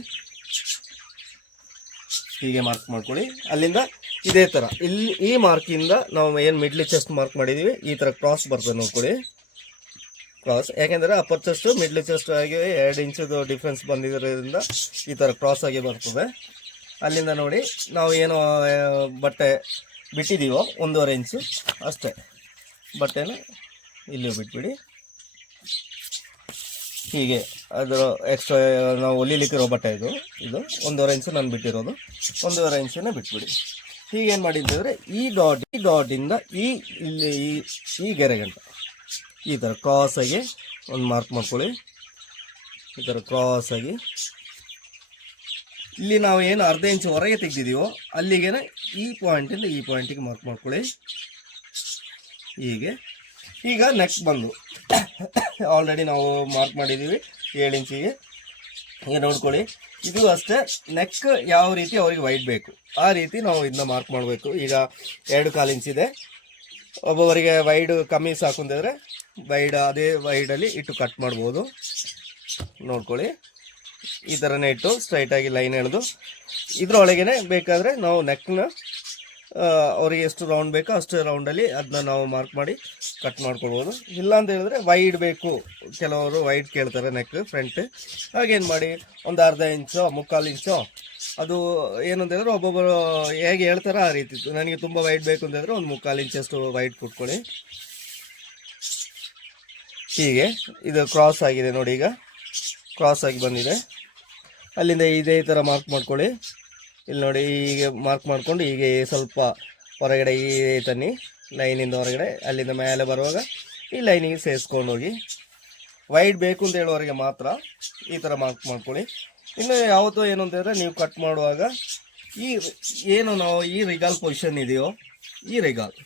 ಹೀಗೆ ಮಾರ್ಕ್ ಮಾಡ್ಕೊಳ್ಳಿ. ಅಲ್ಲಿಂದ ಇದೇ ಥರ ಈ ಮಾರ್ಕಿಂದ ನಾವು ಏನು ಮಿಡ್ಲ್ ಚೆಸ್ಟ್ ಮಾರ್ಕ್ ಮಾಡಿದ್ದೀವಿ ಈ ಥರ ಕ್ರಾಸ್ ಬರ್ತದೆ ನೋಡ್ಕೊಳ್ಳಿ. ಕ್ರಾಸ್ ಯಾಕೆಂದರೆ ಅಪ್ಪರ್ ಚೆಸ್ಟ್ ಮಿಡ್ಲ್ ಚೆಸ್ಟ್ ಆಗಿ 2 ಇಂಚದು ಡಿಫ್ರೆನ್ಸ್ ಬಂದಿರೋದ್ರಿಂದ ಈ ಥರ ಕ್ರಾಸ್ ಆಗಿ ಬರ್ತದೆ. ಅಲ್ಲಿಂದ ನೋಡಿ ನಾವು ಏನು ಬಟ್ಟೆ ಬಿಟ್ಟಿದ್ದೀವೋ 1.5 ಇಂಚು ಅಷ್ಟೇ ಬಟ್ಟೆನ ಇಲ್ಲಿ ಬಿಟ್ಬಿಡಿ. ಹೀಗೆ ಅದರ ಎಕ್ಸ್ಟ್ರಾ ನಾವು ಹೊಲಿಲಿಕ್ಕಿರೋ ಬಟ್ಟೆ ಇದು 1.5 ಇಂಚು ನಾನು ಬಿಟ್ಟಿರೋದು, 1.5 ಇಂಚನ್ನ ಬಿಟ್ಬಿಡಿ. ಹೀಗೇನು ಮಾಡಿ ಅಂತಂದರೆ ಈ ಡಾಟಿಂದ ಇಲ್ಲಿ ಈ ಗೆರೆ ಗಂಟ ಈ ಥರ ಕ್ರಾಸಾಗಿ ಒಂದು ಮಾರ್ಕ್ ಮಾಡ್ಕೊಳ್ಳಿ. ಈ ಥರ ಕ್ರಾಸಾಗಿ ಇಲ್ಲಿ ನಾವು ಏನು ಅರ್ಧ ಇಂಚು ಹೊರಗೆ ತೆಗೆದಿದ್ದೀವೋ ಅಲ್ಲಿಗೆ ಈ ಪಾಯಿಂಟಿಂದ ಈ ಪಾಯಿಂಟಿಗೆ ಮಾರ್ಕ್ ಮಾಡ್ಕೊಳ್ಳಿ. ಹೀಗೆ ಈಗ ನೆಕ್ ಬಂದು ಆಲ್ರೆಡಿ ನಾವು ಮಾರ್ಕ್ ಮಾಡಿದ್ದೀವಿ 7 ಇಂಚಿಗೆ. ಈಗ ನೋಡ್ಕೊಳ್ಳಿ, ಇದು ಅಷ್ಟೇ ನೆಕ್ ಯಾವ ರೀತಿ ಅವ್ರಿಗೆ ವೈಡ್ ಬೇಕು ಆ ರೀತಿ ನಾವು ಇದನ್ನ ಮಾರ್ಕ್ ಮಾಡಬೇಕು. ಈಗ 2.25 ಇಂಚಿದೆ, ಒಬ್ಬೊಬ್ಬರಿಗೆ ವೈಡ್ ಕಮ್ಮಿ ಸಾಕು ಅಂತಂದರೆ ಅದೇ ವೈಡಲ್ಲಿ ಇಟ್ಟು ಕಟ್ ಮಾಡ್ಬೋದು. ನೋಡ್ಕೊಳ್ಳಿ, ಈ ಥರನೇ ಇಟ್ಟು ಸ್ಟ್ರೈಟಾಗಿ ಲೈನ್ ಎಳೆದು ಇದರೊಳಗೇ ಬೇಕಾದರೆ ನಾವು ನೆಕ್ನ ಅವ್ರಿಗೆ ಎಷ್ಟು ರೌಂಡ್ ಬೇಕೋ ಅಷ್ಟು ರೌಂಡಲ್ಲಿ ಅದನ್ನ ನಾವು ಮಾರ್ಕ್ ಮಾಡಿ ಕಟ್ ಮಾಡ್ಕೊಳ್ಬೋದು. ಇಲ್ಲ ಅಂತ ಹೇಳಿದ್ರೆ ವೈಡ್ ಬೇಕು, ಕೆಲವರು ವೈಡ್ ಕೇಳ್ತಾರೆ ನೆಕ್ ಫ್ರಂಟ್, ಹಾಗೇನು ಮಾಡಿ ಒಂದು ಅರ್ಧ ಇಂಚೋ 3/4 ಇಂಚೋ ಅದು ಏನಂತಂದರೆ ಒಬ್ಬೊಬ್ಬರು ಹೇಗೆ ಹೇಳ್ತಾರೆ ಆ ರೀತಿ. ನನಗೆ ತುಂಬ ವೈಡ್ ಬೇಕು ಅಂತಂದರೆ ಒಂದು 3/4 ಇಂಚಷ್ಟು ವೈಡ್ ಕೊಟ್ಕೊಳ್ಳಿ. ಹೀಗೆ ಇದು ಕ್ರಾಸ್ ಆಗಿದೆ ನೋಡಿ, ಈಗ ಕ್ರಾಸ್ ಆಗಿ ಬಂದಿದೆ. ಅಲ್ಲಿಂದ ಇದೇ ಥರ ಮಾರ್ಕ್ ಮಾಡ್ಕೊಳ್ಳಿ. ಇಲ್ಲಿ ನೋಡಿ, ಹೀಗೆ ಮಾರ್ಕ್ ಮಾಡಿಕೊಂಡು ಹೀಗೆ ಸ್ವಲ್ಪ ಹೊರಗಡೆ ಈ ತನ್ನಿ ಲೈನಿಂದ ಹೊರಗಡೆ, ಅಲ್ಲಿಂದ ಮೇಲೆ ಬರುವಾಗ ಈ ಲೈನಿಗೆ ಸೇರಿಸ್ಕೊಂಡು ಹೋಗಿ. ವೈಡ್ ಬೇಕು ಅಂತ ಹೇಳುವವರೆಗೆ ಮಾತ್ರ ಈ ಥರ ಮಾರ್ಕ್ ಮಾಡ್ಕೊಳ್ಳಿ. ಇನ್ನು ಯಾವತ್ತೂ ಏನು ಅಂತಂದರೆ ನೀವು ಕಟ್ ಮಾಡುವಾಗ ನಾವು ಈ ರಿಗಾಲ್ ಪೊಸಿಷನ್ ಇದೆಯೋ ಈ ರಿಗಾಲ್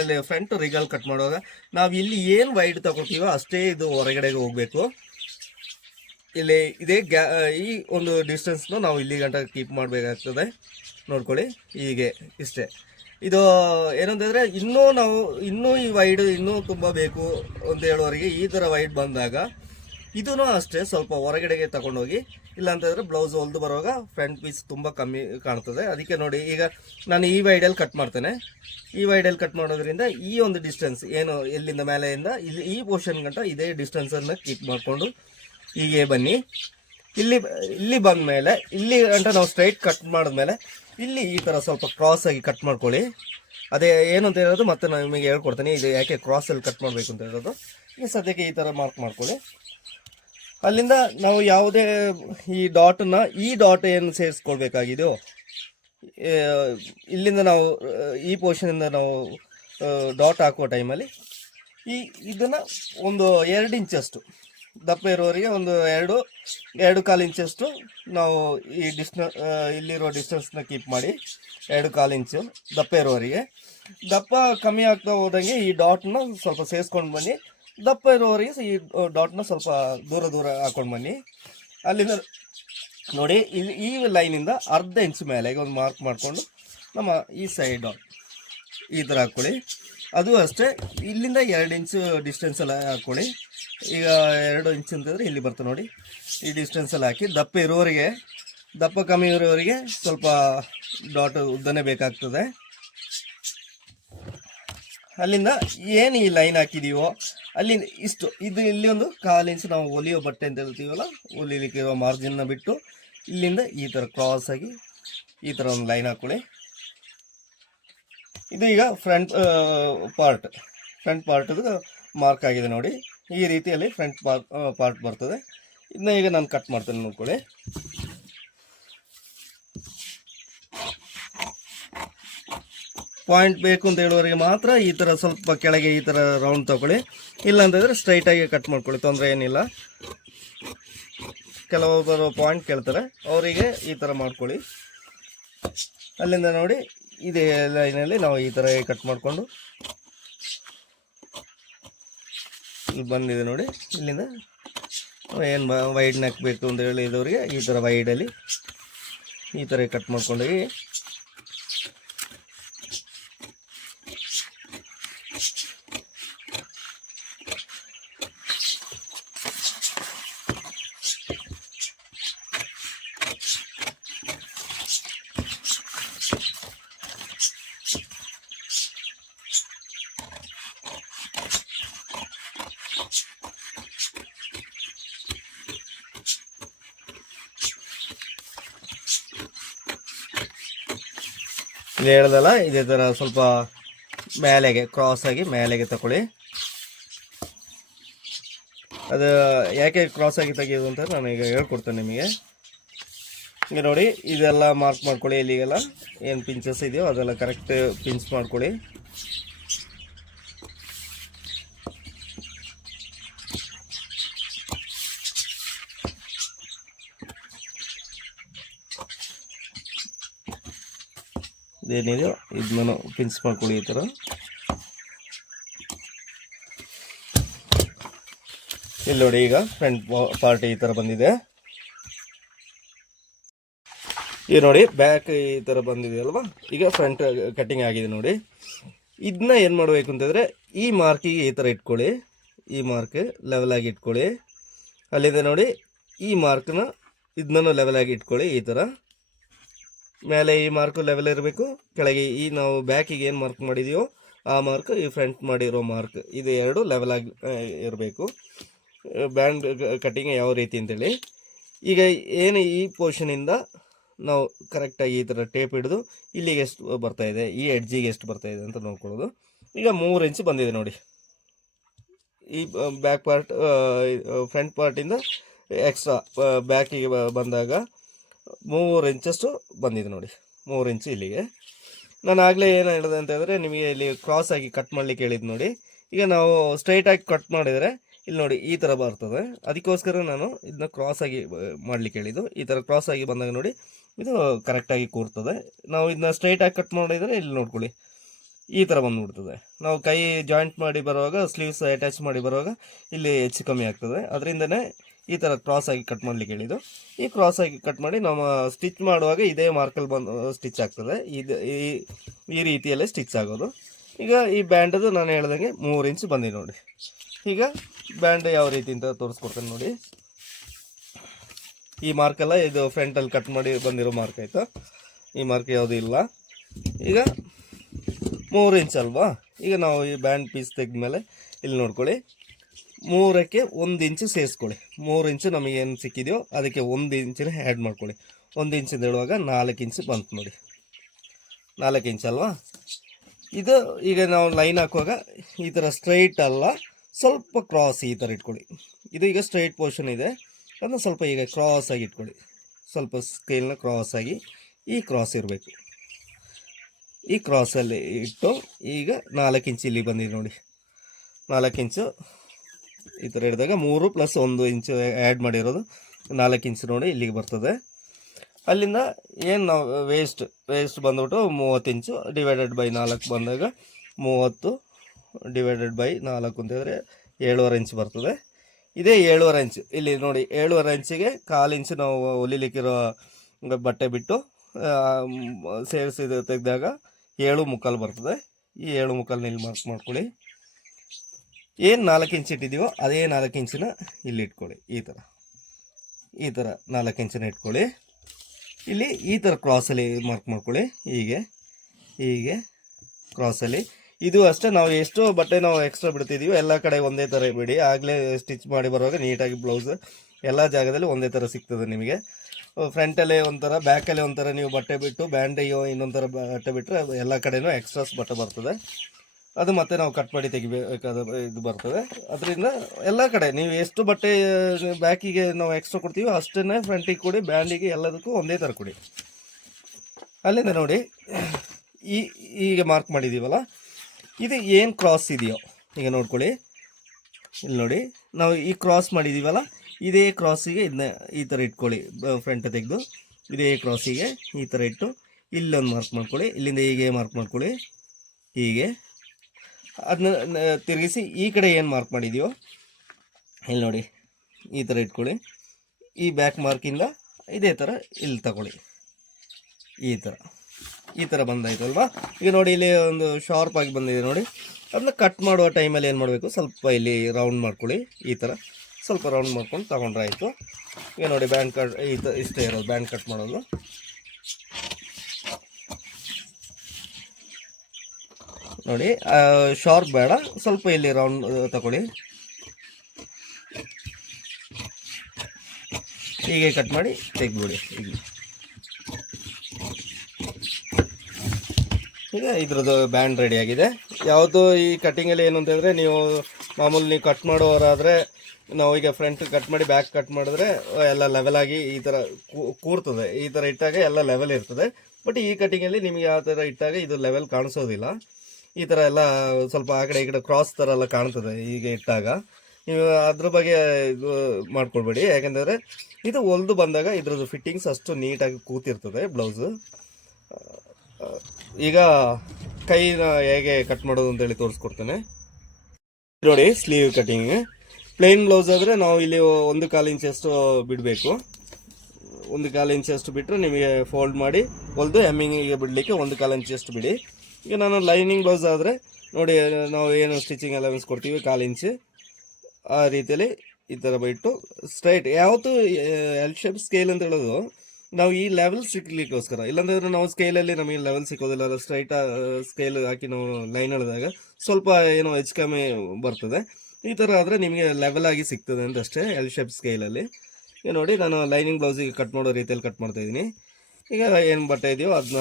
ಅಲ್ಲಿ ಫ್ರಂಟ್ ರಿಗಾಲ್ ಕಟ್ ಮಾಡುವಾಗ ನಾವು ಇಲ್ಲಿ ಏನು ವೈಡ್ ತಗೊಳ್ತೀವೋ ಅಷ್ಟೇ ಇದು ಹೊರಗಡೆಗೆ ಹೋಗಬೇಕು. ಇಲ್ಲಿ ಈ ಒಂದು ಡಿಸ್ಟೆನ್ಸ್ನು ನಾವು ಇಲ್ಲಿ ಗಂಟ ಕೀಪ್ ಮಾಡಬೇಕಾಗ್ತದೆ. ನೋಡ್ಕೊಳ್ಳಿ, ಹೀಗೆ ಇಷ್ಟೇ. ಇದು ಏನಂತಂದರೆ ಇನ್ನೂ ಈ ವೈಡ್ ಇನ್ನೂ ತುಂಬ ಬೇಕು ಅಂತ ಹೇಳೋರಿಗೆ ಈ ಥರ ವೈಡ್ ಬಂದಾಗ ಇದೂ ಅಷ್ಟೇ ಸ್ವಲ್ಪ ಹೊರಗಡೆಗೆ ತಗೊಂಡೋಗಿ. ಇಲ್ಲಾಂತಂದರೆ ಬ್ಲೌಸ್ ಹೊಲ್ದು ಬರುವಾಗ ಫ್ರಂಟ್ ಪೀಸ್ ತುಂಬ ಕಮ್ಮಿ ಕಾಣ್ತದೆ. ಅದಕ್ಕೆ ನೋಡಿ, ಈಗ ನಾನು ಈ ವೈಡಲ್ಲಿ ಕಟ್ ಮಾಡ್ತೇನೆ. ಈ ವೈಡಲ್ಲಿ ಕಟ್ ಮಾಡೋದ್ರಿಂದ ಈ ಒಂದು ಡಿಸ್ಟೆನ್ಸ್ ಏನು ಎಲ್ಲಿಂದ ಮೇಲೆಯಿಂದ ಈ ಪೋರ್ಷನ್ ಗಂಟ ಇದೇ ಡಿಸ್ಟೆನ್ಸನ್ನು ಕೀಪ್ ಮಾಡಿಕೊಂಡು ಹೀಗೆ ಬನ್ನಿ. ಇಲ್ಲಿ ಬಂದ ಮೇಲೆ ಇಲ್ಲಿ ಗಂಟ ನಾವು ಸ್ಟ್ರೈಟ್ ಕಟ್ ಮಾಡಿದ್ಮೇಲೆ ಇಲ್ಲಿ ಈ ಥರ ಸ್ವಲ್ಪ ಕ್ರಾಸ್ ಆಗಿ ಕಟ್ ಮಾಡ್ಕೊಳ್ಳಿ. ಅದೇ ಏನು ಅಂತ ಹೇಳೋದು ಮತ್ತೆ ನಾನು ನಿಮಗೆ ಹೇಳ್ಕೊಡ್ತೀನಿ, ಇದು ಯಾಕೆ ಕ್ರಾಸಲ್ಲಿ ಕಟ್ ಮಾಡಬೇಕು ಅಂತ ಹೇಳೋದು. ಈ ಸದ್ಯಕ್ಕೆ ಈ ಥರ ಮಾರ್ಕ್ ಮಾಡ್ಕೊಳ್ಳಿ. ಅಲ್ಲಿಂದ ನಾವು ಯಾವುದೇ ಈ ಡಾಟ್ ಏನು ಸೇರಿಸ್ಕೊಳ್ಬೇಕಾಗಿದೆಯೋ ಇಲ್ಲಿಂದ ನಾವು ಈ ಪೋರ್ಷನಿಂದ ನಾವು ಡಾಟ್ ಹಾಕುವ ಟೈಮಲ್ಲಿ ಇದನ್ನು ಒಂದು 2 ಇಂಚಷ್ಟು ದಪ್ಪ ಇರೋರಿಗೆ ಒಂದು 2.25 ಇಂಚಷ್ಟು ನಾವು ಈ ಇಲ್ಲಿರೋ ಡಿಸ್ಟೆನ್ಸ್ನ ಕೀಪ್ ಮಾಡಿ 2.25 ಇಂಚು ದಪ್ಪ ಇರೋರಿಗೆ. ದಪ್ಪ ಕಮ್ಮಿ ಆಗ್ತಾ ಹೋದಂಗೆ ಈ ಡಾಟ್ನ ಸ್ವಲ್ಪ ಸೇರಿಸ್ಕೊಂಡು ಬನ್ನಿ. ದಪ್ಪ ಇರೋರಿಗೆ ಈ ಡಾಟ್ನ ಸ್ವಲ್ಪ ದೂರ ಹಾಕೊಂಡು ಬನ್ನಿ. ಅಲ್ಲಿಂದ ನೋಡಿ, ಈ ಲೈನಿಂದ ಅರ್ಧ ಇಂಚು ಮೇಲೆ ಈಗ ಒಂದು ಮಾರ್ಕ್ ಮಾಡಿಕೊಂಡು ನಮ್ಮ ಈ ಸೈಡ್ ಡಾಟ್ ಈ ಥರ ಹಾಕ್ಕೊಳ್ಳಿ. ಅದು ಅಷ್ಟೇ ಇಲ್ಲಿಂದ 2 ಇಂಚು ಡಿಸ್ಟೆನ್ಸಲ್ಲಿ ಹಾಕ್ಕೊಳ್ಳಿ. ಈಗ 2 ಇಂಚ್ ಅಂತಂದರೆ ಇಲ್ಲಿ ಬರ್ತದೆ ನೋಡಿ, ಈ ಡಿಸ್ಟೆನ್ಸಲ್ಲಿ ಹಾಕಿ. ದಪ್ಪ ಕಮ್ಮಿ ಇರೋರಿಗೆ ಸ್ವಲ್ಪ ಡಾಟ್ ಉದ್ದನೇ ಬೇಕಾಗ್ತದೆ. ಅಲ್ಲಿಂದ ಏನು ಈ ಲೈನ್ ಹಾಕಿದೀವೋ ಅಲ್ಲಿಂದ ಇಲ್ಲಿ ಒಂದು 1/4 ಇಂಚು ನಾವು ಹೊಲಿಯೋ ಬಟ್ಟೆ ಅಂತ ಹೇಳ್ತೀವಲ್ಲ, ಹೊಲಿಲಿಕ್ಕೆ ಇರೋ ಮಾರ್ಜಿನ್ನ ಬಿಟ್ಟು ಇಲ್ಲಿಂದ ಈ ಥರ ಕ್ರಾಸ್ ಆಗಿ ಈ ಥರ ಒಂದು ಲೈನ್ ಹಾಕ್ಕೊಳ್ಳಿ. ಇದು ಈಗ ಫ್ರಂಟ್ ಪಾರ್ಟ್ ಫ್ರಂಟ್ ಪಾರ್ಟದು ಮಾರ್ಕ್ ಆಗಿದೆ ನೋಡಿ. ಈ ರೀತಿಯಲ್ಲಿ ಫ್ರಂಟ್ ಪಾರ್ಟ್ ಬರ್ತದೆ. ಇದನ್ನ ಈಗ ನಾನು ಕಟ್ ಮಾಡ್ತೇನೆ ನೋಡ್ಕೊಳ್ಳಿ. ಪಾಯಿಂಟ್ ಬೇಕು ಅಂತ ಹೇಳುವವರಿಗೆ ಮಾತ್ರ ಈ ಥರ ಸ್ವಲ್ಪ ಕೆಳಗೆ ಈ ಥರ ರೌಂಡ್ ತಗೊಳ್ಳಿ, ಇಲ್ಲ ಅಂತಂದರೆ ಸ್ಟ್ರೈಟಾಗಿ ಕಟ್ ಮಾಡ್ಕೊಳ್ಳಿ, ತೊಂದರೆ ಏನಿಲ್ಲ. ಕೆಲವೊಬ್ಬರು ಪಾಯಿಂಟ್ ಕೇಳ್ತಾರೆ, ಅವರಿಗೆ ಈ ಥರ ಮಾಡ್ಕೊಳ್ಳಿ. ಅಲ್ಲಿಂದ ನೋಡಿ ಇದೇ ಲೈನಲ್ಲಿ ನಾವು ಈ ಥರ ಕಟ್ ಮಾಡಿಕೊಂಡು ಇಲ್ಲಿ ಬಂದಿದೆ ನೋಡಿ. ಇಲ್ಲಿಂದ ಏನು ವೈಡ್ ನೆಕ್ ಬೇಕು ಅಂತ ಹೇಳಿದವರಿಗೆ ಈ ಥರ ವೈಡಲ್ಲಿ ಈ ಥರ ಕಟ್ ಮಾಡ್ಕೊಂಡೋಗಿ ಇಲ್ಲಿ ಹೇಳ್ದಲ್ಲ, ಇದೇ ಥರ ಸ್ವಲ್ಪ ಮೇಲೆಗೆ ಕ್ರಾಸ್ ಆಗಿ ಮೇಲೆಗೆ ತಗೊಳ್ಳಿ. ಅದು ಯಾಕೆ ಕ್ರಾಸ್ ಆಗಿ ತೆಗೆಯೋದು ಅಂತ ನಾನು ಈಗ ಹೇಳ್ಕೊಡ್ತೇನೆ ನಿಮಗೆ. ಈಗ ನೋಡಿ ಇದೆಲ್ಲ ಮಾರ್ಕ್ ಮಾಡ್ಕೊಳ್ಳಿ. ಇಲ್ಲಿಗೆಲ್ಲ ಏನು ಪಿಂಚಸ್ ಇದೆಯೋ ಅದೆಲ್ಲ ಕರೆಕ್ಟ್ ಪಿಂಚ್ ಮಾಡ್ಕೊಳ್ಳಿ. ಇದೇನಿದೆಯೋ ಇದನ್ನು ಪಿಂಚ್ ಮಾಡ್ಕೊಳ್ಳಿ ಈ ಥರ. ಇಲ್ಲಿ ನೋಡಿ ಈಗ ಫ್ರಂಟ್ ಪಾರ್ಟ್ ಈ ಥರ ಬಂದಿದೆ. ಈಗ ನೋಡಿ ಬ್ಯಾಕ್ ಈ ಥರ ಬಂದಿದೆ ಅಲ್ವಾ. ಈಗ ಫ್ರಂಟ್ ಕಟ್ಟಿಂಗ್ ಆಗಿದೆ ನೋಡಿ. ಇದನ್ನ ಏನು ಮಾಡಬೇಕು ಅಂತಂದರೆ ಈ ಮಾರ್ಕಿಗೆ ಈ ಥರ ಇಟ್ಕೊಳ್ಳಿ. ಈ ಮಾರ್ಕ್ ಲೆವೆಲ್ ಆಗಿ ಇಟ್ಕೊಳ್ಳಿ. ಅಲ್ಲಿಂದ ನೋಡಿ ಈ ಮಾರ್ಕ್ನ ಇದನ್ನು ಲೆವೆಲ್ ಆಗಿ ಇಟ್ಕೊಳ್ಳಿ. ಈ ಥರ ಮೇಲೆ ಈ ಮಾರ್ಕು ಲೆವೆಲ್ ಇರಬೇಕು, ಕೆಳಗೆ ಈ ನಾವು ಬ್ಯಾಕಿಗೆ ಏನು ಮಾರ್ಕ್ ಮಾಡಿದೆಯೋ ಆ ಮಾರ್ಕ್, ಈ ಫ್ರಂಟ್ ಮಾಡಿರೋ ಮಾರ್ಕ್, ಇದು ಎರಡು ಲೆವೆಲ್ ಆಗಿ ಇರಬೇಕು. ಬ್ಯಾಂಡ್ ಕಟ್ಟಿಂಗ್ ಯಾವ ರೀತಿ ಅಂತೇಳಿ ಈಗ ಏನು ಈ ಪೋರ್ಷನಿಂದ ನಾವು ಕರೆಕ್ಟಾಗಿ ಈ ಥರ ಟೇಪ್ ಹಿಡಿದು ಇಲ್ಲಿಗೆ ಎಷ್ಟು ಬರ್ತಾಯಿದೆ, ಈ ಎಡ್ಜಿಗೆ ಎಷ್ಟು ಬರ್ತಾಯಿದೆ ಅಂತ ನೋಡ್ಕೊಳ್ಳೋದು. ಈಗ 3 ಇಂಚ್ ಬಂದಿದೆ ನೋಡಿ. ಈ ಬ್ಯಾಕ್ ಪಾರ್ಟ್ ಫ್ರಂಟ್ ಪಾರ್ಟಿಂದ ಎಕ್ಸ್ಟ್ರಾ ಬ್ಯಾಕಿಗೆ ಬಂದಾಗ 3 ಇಂಚಷ್ಟು ಬಂದಿದೆ ನೋಡಿ. 3 ಇಂಚು ಇಲ್ಲಿಗೆ. ನಾನು ಆಗಲೇ ಏನು ಹೇಳಿದೆ ಅಂತ ಹೇಳಿದ್ರೆ, ನಿಮಗೆ ಇಲ್ಲಿ ಕ್ರಾಸ್ ಆಗಿ ಕಟ್ ಮಾಡಲಿಕ್ಕೆ ಹೇಳಿದ್ದು ನೋಡಿ. ಈಗ ನಾವು ಸ್ಟ್ರೈಟಾಗಿ ಕಟ್ ಮಾಡಿದರೆ ಇಲ್ಲಿ ನೋಡಿ ಈ ಥರ ಬರ್ತದೆ. ಅದಕ್ಕೋಸ್ಕರ ನಾನು ಇದನ್ನ ಕ್ರಾಸ್ ಆಗಿ ಮಾಡಲಿಕ್ಕೆ ಹೇಳಿದ್ದು. ಈ ಥರ ಕ್ರಾಸ್ ಆಗಿ ಬಂದಾಗ ನೋಡಿ ಇದು ಕರೆಕ್ಟಾಗಿ ಕೂರ್ತದೆ. ನಾವು ಇದನ್ನ ಸ್ಟ್ರೈಟಾಗಿ ಕಟ್ ಮಾಡಿದರೆ ಇಲ್ಲಿ ನೋಡ್ಕೊಳ್ಳಿ ಈ ಥರ ಬಂದುಬಿಡ್ತದೆ. ನಾವು ಕೈ ಜಾಯಿಂಟ್ ಮಾಡಿ ಬರುವಾಗ, ಸ್ಲೀವ್ಸ್ ಅಟ್ಯಾಚ್ ಮಾಡಿ ಬರುವಾಗ ಇಲ್ಲಿ ಹೆಚ್ಚು ಕಮ್ಮಿ ಆಗ್ತದೆ. ಅದರಿಂದನೇ ಈ ಥರ ಕ್ರಾಸ್ ಆಗಿ ಕಟ್ ಮಾಡಲಿಕ್ಕೆ ಹೇಳಿದ್ದು. ಈ ಕ್ರಾಸ್ ಆಗಿ ಕಟ್ ಮಾಡಿ ನಾವು ಸ್ಟಿಚ್ ಮಾಡುವಾಗ ಇದೇ ಮಾರ್ಕಲ್ಲಿ ಬಂದು ಸ್ಟಿಚ್ ಆಗ್ತದೆ. ಈ ರೀತಿಯಲ್ಲೇ ಸ್ಟಿಚ್ ಆಗೋದು. ಈಗ ಈ ಬ್ಯಾಂಡದು ನಾನು ಹೇಳ್ದಂಗೆ 3 ಇಂಚ್ ಬಂದಿದೆ ನೋಡಿ. ಈಗ ಬ್ಯಾಂಡ್ ಯಾವ ರೀತಿ ಅಂತ ತೋರಿಸ್ಕೊಡ್ತೇನೆ ನೋಡಿ. ಈ ಮಾರ್ಕೆಲ್ಲ ಇದು ಫ್ರಂಟಲ್ಲಿ ಕಟ್ ಮಾಡಿ ಬಂದಿರೋ ಮಾರ್ಕ್ ಆಯಿತು. ಈ ಮಾರ್ಕ್ ಯಾವುದೂ ಇಲ್ಲ. ಈಗ 3 ಇಂಚ್ ಅಲ್ವಾ. ಈಗ ನಾವು ಈ ಬ್ಯಾಂಡ್ ಪೀಸ್ ತೆಗೆದ್ಮೇಲೆ ಇಲ್ಲಿ ನೋಡ್ಕೊಳ್ಳಿ, 3ಕ್ಕೆ 1 ಇಂಚು ಸೇರಿಸ್ಕೊಳ್ಳಿ. 3 ಇಂಚು ನಮಗೇನು ಸಿಕ್ಕಿದೆಯೋ ಅದಕ್ಕೆ 1 ಇಂಚಿನ ಆ್ಯಡ್ ಮಾಡ್ಕೊಳ್ಳಿ. 1 ಇಂಚಿಂದ ಹೇಳುವಾಗ 4 ಇಂಚು ಬಂತು ನೋಡಿ. 4 ಇಂಚ್ ಅಲ್ವಾ. ಇದು ಈಗ ನಾವು ಲೈನ್ ಹಾಕುವಾಗ ಈ ಥರ ಸ್ಟ್ರೈಟ್ ಅಲ್ಲ, ಸ್ವಲ್ಪ ಕ್ರಾಸ್ ಈ ಥರ ಇಟ್ಕೊಳ್ಳಿ. ಇದು ಈಗ ಸ್ಟ್ರೈಟ್ ಪೋರ್ಷನ್ ಇದೆ, ಅದನ್ನು ಸ್ವಲ್ಪ ಈಗ ಕ್ರಾಸ್ ಆಗಿ ಇಟ್ಕೊಳ್ಳಿ. ಸ್ವಲ್ಪ ಸ್ಕೇಲ್ನ ಕ್ರಾಸ್ ಆಗಿ ಈ ಕ್ರಾಸ್ ಇರಬೇಕು. ಈ ಕ್ರಾಸಲ್ಲಿ ಇಟ್ಟು ಈಗ 4 ಇಂಚು ಇಲ್ಲಿ ಬಂದಿದೆ ನೋಡಿ. 4 ಇಂಚು ಈ ಥರ ಹಿಡಿದಾಗ 3 + 1 ಇಂಚು ಆ್ಯಡ್ ಮಾಡಿರೋದು 4 ಇಂಚು ನೋಡಿ ಇಲ್ಲಿಗೆ ಬರ್ತದೆ. ಅಲ್ಲಿಂದ ಏನು ನಾವು ವೇಸ್ಟ್ ಬಂದ್ಬಿಟ್ಟು 30 ಇಂಚು ಡಿವೈಡೆಡ್ ಬೈ 4 ಬಂದಾಗ 30 ಡಿವೈಡೆಡ್ ಬೈ 4 ಅಂತಂದರೆ 7.5 ಇಂಚ್ ಬರ್ತದೆ. ಇದೇ 7.5 ಇಂಚು ಇಲ್ಲಿ ನೋಡಿ. 7.5 ಇಂಚಿಗೆ 1/4 ಇಂಚು ನಾವು ಹೊಲಿಲಿಕ್ಕಿರೋ ಬಟ್ಟೆ ಬಿಟ್ಟು ಸೇರಿಸಿ ತೆಗೆದಾಗ 7.75 ಬರ್ತದೆ. ಈ 7.75 ಇಲ್ಲಿ ಮಾರ್ಕ್ ಮಾಡ್ಕೊಳ್ಳಿ. ಏನು 4 ಇಂಚ್ ಇಟ್ಟಿದ್ದೀವೋ ಅದೇ 4 ಇಂಚಿನ ಇಲ್ಲಿ ಇಟ್ಕೊಳ್ಳಿ. ಈ ಥರ 4 ಇಂಚನ್ನ ಇಟ್ಕೊಳ್ಳಿ. ಇಲ್ಲಿ ಈ ಥರ ಕ್ರಾಸಲ್ಲಿ ಮಾರ್ಕ್ ಮಾಡ್ಕೊಳ್ಳಿ. ಹೀಗೆ ಕ್ರಾಸಲ್ಲಿ. ಇದು ಅಷ್ಟೇ, ನಾವು ಎಷ್ಟು ಬಟ್ಟೆ ನಾವು ಎಕ್ಸ್ಟ್ರಾ ಬಿಡ್ತಿದ್ದೀವಿ ಎಲ್ಲ ಕಡೆ ಒಂದೇ ಥರ ಬಿಡಿ. ಆಗಲೇ ಸ್ಟಿಚ್ ಮಾಡಿ ಬರುವಾಗ ನೀಟಾಗಿ ಬ್ಲೌಸ್ ಎಲ್ಲ ಜಾಗದಲ್ಲಿ ಒಂದೇ ಥರ ಸಿಗ್ತದೆ ನಿಮಗೆ. ಫ್ರಂಟಲ್ಲೇ ಒಂಥರ, ಬ್ಯಾಕಲ್ಲೇ ಒಂಥರ ನೀವು ಬಟ್ಟೆ ಬಿಟ್ಟು ಬ್ಯಾಂಡ್ ಇನ್ನೊಂಥರ ಬಟ್ಟೆ ಬಿಟ್ಟರೆ ಎಲ್ಲ ಕಡೆಯೂ ಎಕ್ಸ್ಟ್ರಾಸ್ ಬಟ್ಟೆ ಬರ್ತದೆ. ಅದು ಮತ್ತೆ ನಾವು ಕಟ್ ಮಾಡಿ ತೆಗಿಬೇಕಾದ ಇದು ಬರ್ತದೆ. ಅದರಿಂದ ಎಲ್ಲ ಕಡೆ ನೀವು ಎಷ್ಟು ಬಟ್ಟೆ ಬ್ಯಾಕಿಗೆ ನಾವು ಎಕ್ಸ್ಟ್ರಾ ಕೊಡ್ತೀವಿ ಅಷ್ಟನ್ನೇ ಫ್ರಂಟಿಗೆ ಕೊಡಿ, ಬ್ಯಾಂಡಿಗೆ ಎಲ್ಲದಕ್ಕೂ ಒಂದೇ ಥರ ಕೊಡಿ. ಅಲ್ಲಿಂದ ನೋಡಿ ಈಗ ಮಾರ್ಕ್ ಮಾಡಿದ್ದೀವಲ್ಲ, ಇದು ಏನು ಕ್ರಾಸ್ ಇದೆಯೋ ಈಗ ನೋಡ್ಕೊಳ್ಳಿ. ಇಲ್ಲಿ ನೋಡಿ ನಾವು ಈ ಕ್ರಾಸ್ ಮಾಡಿದ್ದೀವಲ್ಲ, ಇದೇ ಕ್ರಾಸಿಗೆ ಇದನ್ನ ಈ ಥರ ಇಟ್ಕೊಳ್ಳಿ. ಫ್ರಂಟ್ ತೆಗೆದು ಇದೇ ಕ್ರಾಸಿಗೆ ಈ ಥರ ಇಟ್ಟು ಇಲ್ಲೊಂದು ಮಾರ್ಕ್ ಮಾಡ್ಕೊಳ್ಳಿ. ಇಲ್ಲಿಂದ ಹೀಗೆ ಮಾರ್ಕ್ ಮಾಡ್ಕೊಳ್ಳಿ. ಹೀಗೆ ಅದನ್ನ ತಿರುಗಿಸಿ ಈ ಕಡೆ ಏನು ಮಾರ್ಕ್ ಮಾಡಿದೆಯೋ ಇಲ್ಲಿ ನೋಡಿ ಈ ಥರ ಇಟ್ಕೊಳ್ಳಿ. ಈ ಬ್ಯಾಕ್ ಮಾರ್ಕಿಂದ ಇದೇ ಥರ ಇಲ್ಲಿ ತಗೊಳ್ಳಿ. ಈ ಥರ ಬಂದಾಯ್ತಲ್ವಾ. ಈಗ ನೋಡಿ ಇಲ್ಲಿ ಒಂದು ಶಾರ್ಪ್ ಆಗಿ ಬಂದಿದೆ ನೋಡಿ. ಅದನ್ನ ಕಟ್ ಮಾಡುವ ಟೈಮಲ್ಲಿ ಏನು ಮಾಡಬೇಕು, ಸ್ವಲ್ಪ ಇಲ್ಲಿ ರೌಂಡ್ ಮಾಡ್ಕೊಳ್ಳಿ. ಈ ಥರ ಸ್ವಲ್ಪ ರೌಂಡ್ ಮಾಡ್ಕೊಂಡು ತಗೊಂಡ್ರೆ ಆಯಿತು. ಈಗ ನೋಡಿ ಬ್ಯಾಂಡ್ ಕಟ್ ಇಷ್ಟೇ ಇರೋದು, ಬ್ಯಾಂಡ್ ಕಟ್ ಮಾಡೋದು. ನೋಡಿ ಶಾರ್ಪ್ ಬೇಡ, ಸ್ವಲ್ಪ ಇಲ್ಲಿ ರೌಂಡ್ ತಗೊಳ್ಳಿ. ಹೀಗೆ ಕಟ್ ಮಾಡಿ ತೆಗೆದ್ಬಿಡಿ. ಈಗ ಇದ್ರದ್ದು ಬ್ಯಾಂಡ್ ರೆಡಿ ಆಗಿದೆ. ಯಾವುದು ಈ ಕಟ್ಟಿಂಗಲ್ಲಿ ಏನು ಅಂತಂದರೆ, ನೀವು ಮಾಮೂಲಿ ನೀವು ಕಟ್ ಮಾಡೋರಾದರೆ ನಾವು ಈಗ ಫ್ರಂಟ್ ಕಟ್ ಮಾಡಿ ಬ್ಯಾಕ್ ಕಟ್ ಮಾಡಿದ್ರೆ ಎಲ್ಲ ಲೆವೆಲ್ ಆಗಿ ಈ ಥರ ಕೂರ್ತದೆ. ಈ ಥರ ಇಟ್ಟಾಗ ಎಲ್ಲ ಲೆವೆಲ್ ಇರ್ತದೆ. ಬಟ್ ಈ ಕಟ್ಟಿಂಗಲ್ಲಿ ನಿಮಗೆ ಯಾವ ಥರ ಇಟ್ಟಾಗ ಇದು ಲೆವೆಲ್ ಕಾಣಿಸೋದಿಲ್ಲ. ಈ ಥರ ಎಲ್ಲ ಸ್ವಲ್ಪ ಆ ಕಡೆ ಈ ಕಡೆ ಕ್ರಾಸ್ ಥರ ಎಲ್ಲ ಕಾಣ್ತದೆ ಹೀಗೆ ಇಟ್ಟಾಗ. ನೀವು ಅದ್ರ ಬಗ್ಗೆ ಇದು ಮಾಡ್ಕೊಳ್ಬೇಡಿ, ಯಾಕೆಂದರೆ ಇದು ಹೊಲ್ದು ಬಂದಾಗ ಇದ್ರದ್ದು ಫಿಟ್ಟಿಂಗ್ಸ್ ಅಷ್ಟು ನೀಟಾಗಿ ಕೂತಿರ್ತದೆ ಬ್ಲೌಸು. ಈಗ ಕೈನ ಹೇಗೆ ಕಟ್ ಮಾಡೋದು ಅಂತೇಳಿ ತೋರಿಸ್ಕೊಡ್ತೇನೆ ನೋಡಿ. ಸ್ಲೀವ್ ಕಟಿಂಗ್ ಪ್ಲೇನ್ ಬ್ಲೌಸ್ ಆದರೆ ನಾವು ಇಲ್ಲಿ 1/4 ಇಂಚಷ್ಟು ಬಿಡಬೇಕು. 1/4 ಇಂಚಷ್ಟು ಬಿಟ್ಟರೆ ನಿಮಗೆ ಫೋಲ್ಡ್ ಮಾಡಿ ಹೊಲ್ದು ಹೆಮ್ಮಿಂಗಿಗೆ ಬಿಡಲಿಕ್ಕೆ 1/4 ಇಂಚಷ್ಟು ಬಿಡಿ. ಈಗ ನಾನು ಲೈನಿಂಗ್ ಬ್ಲೌಸ್ ಆದರೆ ನೋಡಿ, ನಾವು ಏನು ಸ್ಟಿಚಿಂಗ್ ಅಲವೆನ್ಸ್ ಕೊಡ್ತೀವಿ 1/4 ಇಂಚ್, ಆ ರೀತಿಯಲ್ಲಿ ಈ ಥರ ಬಿಟ್ಟು ಸ್ಟ್ರೈಟ್. ಯಾವತ್ತು ಎಲ್ ಶೇಪ್ ಸ್ಕೇಲ್ ಅಂತ ಹೇಳೋದು ನಾವು ಈ ಲೆವೆಲ್ ಸಿಗ್ಲಿಕ್ಕೋಸ್ಕರ. ಇಲ್ಲಾಂದ್ರೆ ನಾವು ಸ್ಕೇಲಲ್ಲಿ ನಮಗೆ ಲೆವೆಲ್ ಸಿಕ್ಕೋದಿಲ್ಲ. ಸ್ಟ್ರೈಟ್ ಸ್ಕೇಲ್ ಹಾಕಿ ನಾವು ಲೈನ್ ಎಳೆದಾಗ ಸ್ವಲ್ಪ ಏನೋ ಹೆಚ್ಚು ಕಮ್ಮಿ ಬರ್ತದೆ. ಈ ಥರ ಆದರೆ ನಿಮಗೆ ಲೆವೆಲ್ ಆಗಿ ಸಿಗ್ತದೆ ಅಂತ ಅಷ್ಟೇ ಎಲ್ ಶೇಪ್ ಸ್ಕೇಲಲ್ಲಿ. ಈಗ ನೋಡಿ ನಾನು ಲೈನಿಂಗ್ ಬ್ಲೌಸಿಗೆ ಕಟ್ ಮಾಡೋ ರೀತಿಯಲ್ಲಿ ಕಟ್ ಮಾಡ್ತಾಯಿದ್ದೀನಿ. ಈಗ ಏನು ಬಟ್ಟೆ ಇದೆಯೋ ಅದನ್ನ,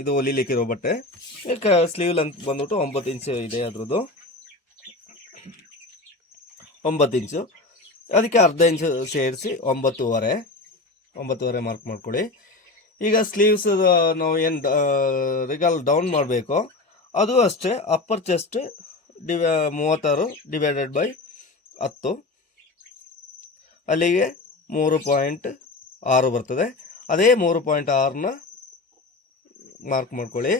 ಇದು ಹೊಲಿಲಿಕ್ಕಿರೋ ಬಟ್ಟೆ. ಈಗ ಸ್ಲೀವ್ ಲೆಂತ್ ಬಂದ್ಬಿಟ್ಟು 9 ಇಂಚು ಇದೆ ಅದ್ರದ್ದು, 9 ಇಂಚು. ಅದಕ್ಕೆ ಅರ್ಧ ಇಂಚು ಸೇರಿಸಿ 9.5 ಮಾರ್ಕ್ ಮಾಡ್ಕೊಳ್ಳಿ. ಈಗ ಸ್ಲೀವ್ಸ್ ನಾವು ಏನು ರಿಗಾಲ್ ಡೌನ್ ಮಾಡಬೇಕು ಅದು ಅಷ್ಟೇ. ಅಪ್ಪರ್ ಚೆಸ್ಟ್ 36 ಡಿವೈಡೆಡ್ ಬೈ 10, ಅಲ್ಲಿಗೆ 3.6 ಬರ್ತದೆ. ಅದೇ 3.6ನ ಮಾರ್ಕ್ ಮಾಡ್ಕೊಳ್ಳಿ.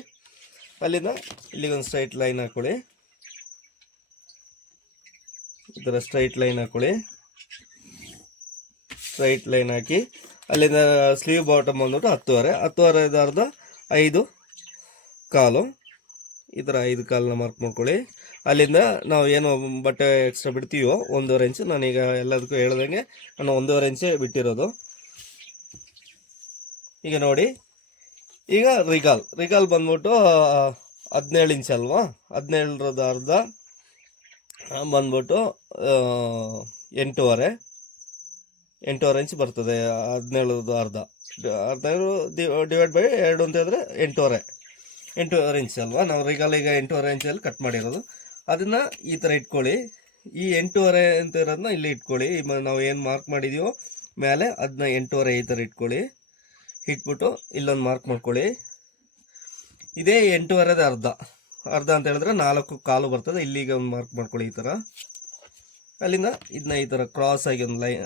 ಅಲ್ಲಿಂದ ಇಲ್ಲಿಗೊಂದು ಸ್ಟ್ರೈಟ್ ಲೈನ್ ಹಾಕ್ಕೊಳ್ಳಿ. ಈ ಥರ ಸ್ಟ್ರೈಟ್ ಲೈನ್ ಹಾಕ್ಕೊಳ್ಳಿ. ಸ್ಟ್ರೈಟ್ ಲೈನ್ ಹಾಕಿ ಅಲ್ಲಿಂದ ಸ್ಲೀವ್ ಬಾಟಮ್ ಬಂದ್ಬಿಟ್ಟು 10.5 ಅರ್ಧ 5.25. ಈ ಥರ 5.25ನ ಮಾರ್ಕ್ ಮಾಡ್ಕೊಳ್ಳಿ. ಅಲ್ಲಿಂದ ನಾವು ಏನು ಬಟ್ಟೆ ಎಕ್ಸ್ಟ್ರಾ ಬಿಡ್ತೀವೋ 1.5 ಇಂಚು, ನಾನೀಗ ಎಲ್ಲದಕ್ಕೂ ಹೇಳ್ದಂಗೆ ನಾನು 1.5 ಇಂಚೇ ಬಿಟ್ಟಿರೋದು. ಈಗ ನೋಡಿ, ಈಗ ರಿಗಾಲ್ ಬಂದ್ಬಿಟ್ಟು 17 ಇಂಚ್ ಅಲ್ವಾ, 17ರದ ಅರ್ಧ ಬಂದ್ಬಿಟ್ಟು 8.5 ಇಂಚ್ ಬರ್ತದೆ. 17ದ ಅರ್ಧ ಡಿವೈಡ್ ಬೈ 2 ಅಂತ ಹೇಳಿದ್ರೆ 8.5 ಇಂಚ್ ಅಲ್ವಾ. ನಾವು ರಿಗಾಲ್ ಈಗ 8.5 ಇಂಚಲ್ಲಿ ಕಟ್ ಮಾಡಿರೋದು. ಅದನ್ನು ಈ ಥರ ಇಟ್ಕೊಳ್ಳಿ. ಈ 8.5 ಅಂತ ಇರೋದನ್ನ ಇಲ್ಲಿ ಇಟ್ಕೊಳ್ಳಿ. ನಾವು ಏನು ಮಾರ್ಕ್ ಮಾಡಿದೀವೋ ಮೇಲೆ ಅದನ್ನ 8.5 ಈ ಥರ ಇಟ್ಕೊಳ್ಳಿ. ಇಟ್ಬಿಟ್ಟು ಇಲ್ಲೊಂದು ಮಾರ್ಕ್ ಮಾಡ್ಕೊಳ್ಳಿ. ಇದೇ 8.5ದ ಅರ್ಧ ಅಂತ ಹೇಳಿದ್ರೆ 4.25 ಬರ್ತದೆ. ಇಲ್ಲಿಗೆ ಒಂದು ಮಾರ್ಕ್ ಮಾಡ್ಕೊಳ್ಳಿ ಈ ಥರ. ಅಲ್ಲಿಂದ ಇದನ್ನ ಈ ಥರ ಕ್ರಾಸ್ ಆಗಿ ಒಂದು ಲೈನ್,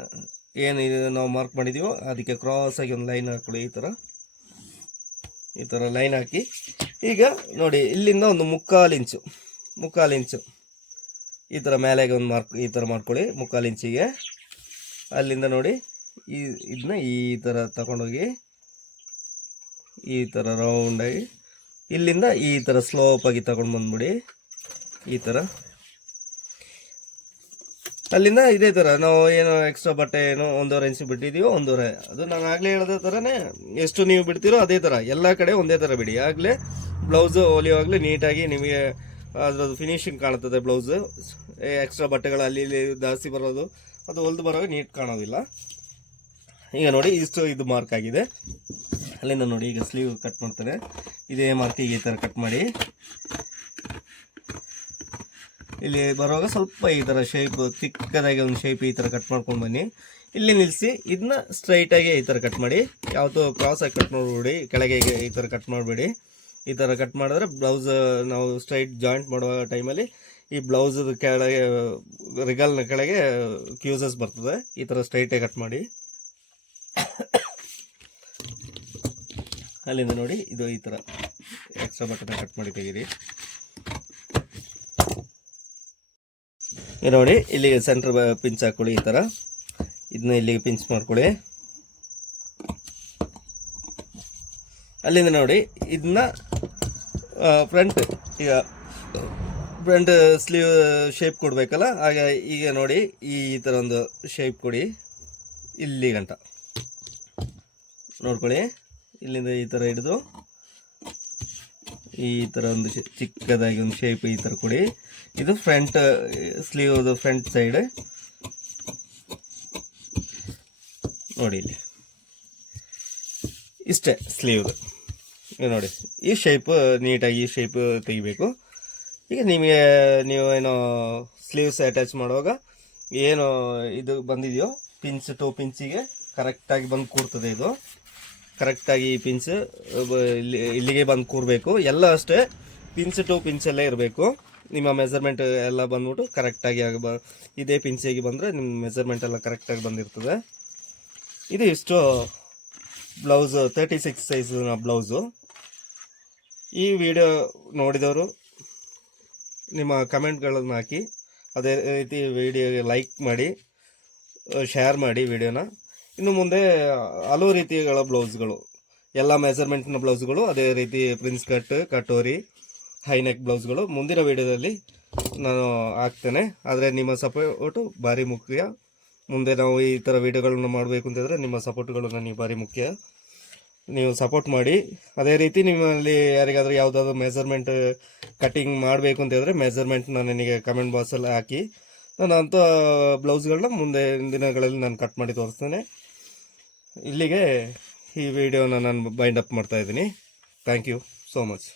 ಏನು ಇದು ನಾವು ಮಾರ್ಕ್ ಮಾಡಿದೀವೋ ಅದಕ್ಕೆ ಕ್ರಾಸ್ ಆಗಿ ಒಂದು ಲೈನ್ ಹಾಕ್ಕೊಳ್ಳಿ. ಈ ಥರ ಲೈನ್ ಹಾಕಿ ಈಗ ನೋಡಿ ಇಲ್ಲಿಂದ ಒಂದು 3/4 ಇಂಚು ಈ ಥರ ಮೇಲೆಗೆ ಒಂದು ಮಾರ್ಕ್ ಈ ಥರ ಮಾಡ್ಕೊಳ್ಳಿ 3/4 ಇಂಚಿಗೆ. ಅಲ್ಲಿಂದ ನೋಡಿ ಇದನ್ನ ಈ ಥರ ತಗೊಂಡೋಗಿ ಈ ಥರ ರೌಂಡಾಗಿ ಇಲ್ಲಿಂದ ಈ ಥರ ಸ್ಲೋಪಾಗಿ ತಗೊಂಡು ಬಂದ್ಬಿಡಿ ಈ ಥರ. ಅಲ್ಲಿಂದ ಇದೇ ಥರ ನಾವು ಏನು ಎಕ್ಸ್ಟ್ರಾ ಬಟ್ಟೆ ಏನು 1.5 ಇಂಚು ಬಿಟ್ಟಿದ್ದೀವೋ 1.5, ಅದು ನಾನು ಆಗಲೇ ಹೇಳಿದ ಥರನೇ ಎಷ್ಟು ನೀವು ಬಿಡ್ತೀರೋ ಅದೇ ಥರ ಎಲ್ಲ ಕಡೆ ಒಂದೇ ಥರ ಬಿಡಿ. ಆಗಲೇ ಬ್ಲೌಸು ಹೊಲಿಯುವಾಗಲೇ ನೀಟಾಗಿ ನಿಮಗೆ ಅದರದ್ದು ಫಿನಿಶಿಂಗ್ ಕಾಣ್ತದೆ. ಬ್ಲೌಸು ಎಕ್ಸ್ಟ್ರಾ ಬಟ್ಟೆಗಳು ಅಲ್ಲಿ ಇಲ್ಲಿ ಜಾಸ್ತಿ ಬರೋದು, ಅದು ಹೊಲಿದು ಬರೋವಾಗ ನೀಟ್ ಕಾಣೋದಿಲ್ಲ. ಈಗ ನೋಡಿ ಇಷ್ಟು ಇದು ಮಾರ್ಕ್ ಆಗಿದೆ. ಅಲ್ಲಿಂದ ನೋಡಿ ಈಗ ಸ್ಲೀವ್ ಕಟ್ ಮಾಡ್ತಾರೆ. ಇದೇ ಮಾರ್ಕಿಗೆ ಈ ಥರ ಕಟ್ ಮಾಡಿ ಇಲ್ಲಿ ಬರುವಾಗ ಸ್ವಲ್ಪ ಈ ಥರ ಶೇಪ್ ಚಿಕ್ಕದಾಗಿ ಒಂದು ಶೇಪ್ ಈ ಥರ ಕಟ್ ಮಾಡ್ಕೊಂಡು ಬನ್ನಿ. ಇಲ್ಲಿ ನಿಲ್ಲಿಸಿ ಇದನ್ನ ಸ್ಟ್ರೈಟಾಗಿ ಈ ಥರ ಕಟ್ ಮಾಡಿ, ಯಾವುದು ಕ್ರಾಸಾಗಿ ಕಟ್ ಮಾಡಿಬಿಡಿ, ಕೆಳಗೆ ಈ ಥರ ಕಟ್ ಮಾಡಬೇಡಿ. ಈ ಥರ ಕಟ್ ಮಾಡಿದ್ರೆ ಬ್ಲೌಸ್ ನಾವು ಸ್ಟ್ರೈಟ್ ಜಾಯಿಂಟ್ ಮಾಡುವ ಟೈಮಲ್ಲಿ ಈ ಬ್ಲೌಸದ ಕೆಳಗೆ ರಿಗಲ್ನ ಕೆಳಗೆ ಕ್ಯೂಸಸ್ ಬರ್ತದೆ. ಈ ಥರ ಸ್ಟ್ರೈಟಾಗಿ ಕಟ್ ಮಾಡಿ. ಅಲ್ಲಿಂದ ನೋಡಿ ಇದು ಈ ಥರ ಎಕ್ಸ್ಟ್ರಾ ಬಟನ್ ಕಟ್ ಮಾಡಿ ತೆಗೀರಿ. ನೋಡಿ ಇಲ್ಲಿಗೆ ಸೆಂಟ್ರ್ ಪಿಂಚ್ ಹಾಕೊಳ್ಳಿ. ಈ ಥರ ಇದನ್ನ ಇಲ್ಲಿಗೆ ಪಿಂಚ್ ಮಾಡ್ಕೊಳ್ಳಿ. ಅಲ್ಲಿಂದ ನೋಡಿ ಇದನ್ನ ಫ್ರಂಟ್, ಈಗ ಫ್ರಂಟ್ ಸ್ಲೀವ್ ಶೇಪ್ ಕೊಡಬೇಕಲ್ಲ, ಹಾಗೆ ಈಗ ನೋಡಿ ಈ ಥರ ಒಂದು ಶೇಪ್ ಕೊಡಿ. ಇಲ್ಲಿ ಗಂಟ ನೋಡ್ಕೊಳ್ಳಿ. ಇಲ್ಲಿಂದ ಈ ಥರ ಹಿಡಿದು ಈ ಥರ ಒಂದು ಚಿಕ್ಕದಾಗಿ ಒಂದು ಶೇಪ್ ಈ ಥರ ಕೊಡಿ. ಇದು ಫ್ರಂಟ್ ಸ್ಲೀವ್ದು ಫ್ರಂಟ್ ಸೈಡ್ ನೋಡಿ. ಇಲ್ಲಿ ಇಷ್ಟೇ ಸ್ಲೀವ್ದು ನೋಡಿ. ಈ ಶೇಪ್ ನೀಟಾಗಿ ಈ ಶೇಪ್ ತೆಗಿಬೇಕು. ಈಗ ನೀವು ಏನೋ ಸ್ಲೀವ್ಸ್ ಅಟ್ಯಾಚ್ ಮಾಡುವಾಗ ಏನು ಇದು ಬಂದಿದೆಯೋ ಪಿನ್ಸ್, 2 ಪಿನ್ಸಿಗೆ ಕರೆಕ್ಟಾಗಿ ಬಂದು ಕೂರ್ತದೆ. ಇದು ಕರೆಕ್ಟಾಗಿ ಈ ಪಿನ್ಸ್ ಇಲ್ಲಿಗೆ ಬಂದು ಕೂರಬೇಕು. ಎಲ್ಲ ಅಷ್ಟೇ ಪಿನ್ಸ್ 2 ಪಿನ್ಸಲ್ಲೇ ಇರಬೇಕು. ನಿಮ್ಮ ಮೆಜರ್ಮೆಂಟ್ ಎಲ್ಲ ಬಂದ್ಬಿಟ್ಟು ಕರೆಕ್ಟಾಗಿ ಇದೇ ಪಿನ್ಸಿಗೆ ಬಂದರೆ ನಿಮ್ಮ ಮೆಜರ್ಮೆಂಟ್ ಎಲ್ಲ ಕರೆಕ್ಟಾಗಿ ಬಂದಿರ್ತದೆ. ಇದು ಇಷ್ಟು ಬ್ಲೌಸ್ 36 ಸೈಜಿನ ಬ್ಲೌಸು. ಈ ವಿಡಿಯೋ ನೋಡಿದವರು ನಿಮ್ಮ ಕಮೆಂಟ್ಗಳನ್ನು ಹಾಕಿ, ಅದೇ ರೀತಿ ವಿಡಿಯೋಗೆ ಲೈಕ್ ಮಾಡಿ, ಶೇರ್ ಮಾಡಿ ವಿಡಿಯೋನ. ಇನ್ನು ಮುಂದೆ ಹಲವು ರೀತಿಗಳ ಬ್ಲೌಸ್ಗಳು, ಎಲ್ಲ ಮೆಜರ್ಮೆಂಟ್ನ ಬ್ಲೌಸ್ಗಳು, ಅದೇ ರೀತಿ ಪ್ರಿನ್ಸ್ ಕಟ್, ಕಟೋರಿ, ಹೈನೆಕ್ ಬ್ಲೌಸ್ಗಳು ಮುಂದಿನ ವಿಡಿಯೋದಲ್ಲಿ ನಾನು ಹಾಕ್ತೇನೆ. ಆದರೆ ನಿಮ್ಮ ಸಪೋರ್ಟು ಭಾರಿ ಮುಖ್ಯ. ಮುಂದೆ ನಾವು ಈ ಥರ ವಿಡಿಯೋಗಳನ್ನು ಮಾಡಬೇಕು ಅಂತಂದರೆ ನಿಮ್ಮ ಸಪೋರ್ಟ್ಗಳು ನನಗೆ ಭಾರಿ ಮುಖ್ಯ. ನೀವು ಸಪೋರ್ಟ್ ಮಾಡಿ. ಅದೇ ರೀತಿ ನಿಮ್ಮಲ್ಲಿ ಯಾರಿಗಾದರೂ ಯಾವುದಾದ್ರೂ ಮೆಜರ್ಮೆಂಟ್ ಕಟ್ಟಿಂಗ್ ಮಾಡಬೇಕು ಅಂತ ಹೇಳಿದ್ರೆ ಮೆಜರ್ಮೆಂಟ್ನ ನನಗೆ ಕಮೆಂಟ್ ಬಾಕ್ಸಲ್ಲಿ ಹಾಕಿ, ನಾನು ಅಂಥ ಬ್ಲೌಸ್ಗಳನ್ನ ಮುಂದೆ ದಿನಗಳಲ್ಲಿ ನಾನು ಕಟ್ ಮಾಡಿ ತೋರಿಸ್ತೇನೆ. ಇಲ್ಲಿಗೆ ಈ ವಿಡಿಯೋನ ನಾನು ಬೈಂಡ್ ಅಪ್ ಮಾಡ್ತಾಯಿದ್ದೀನಿ. Thank you so much.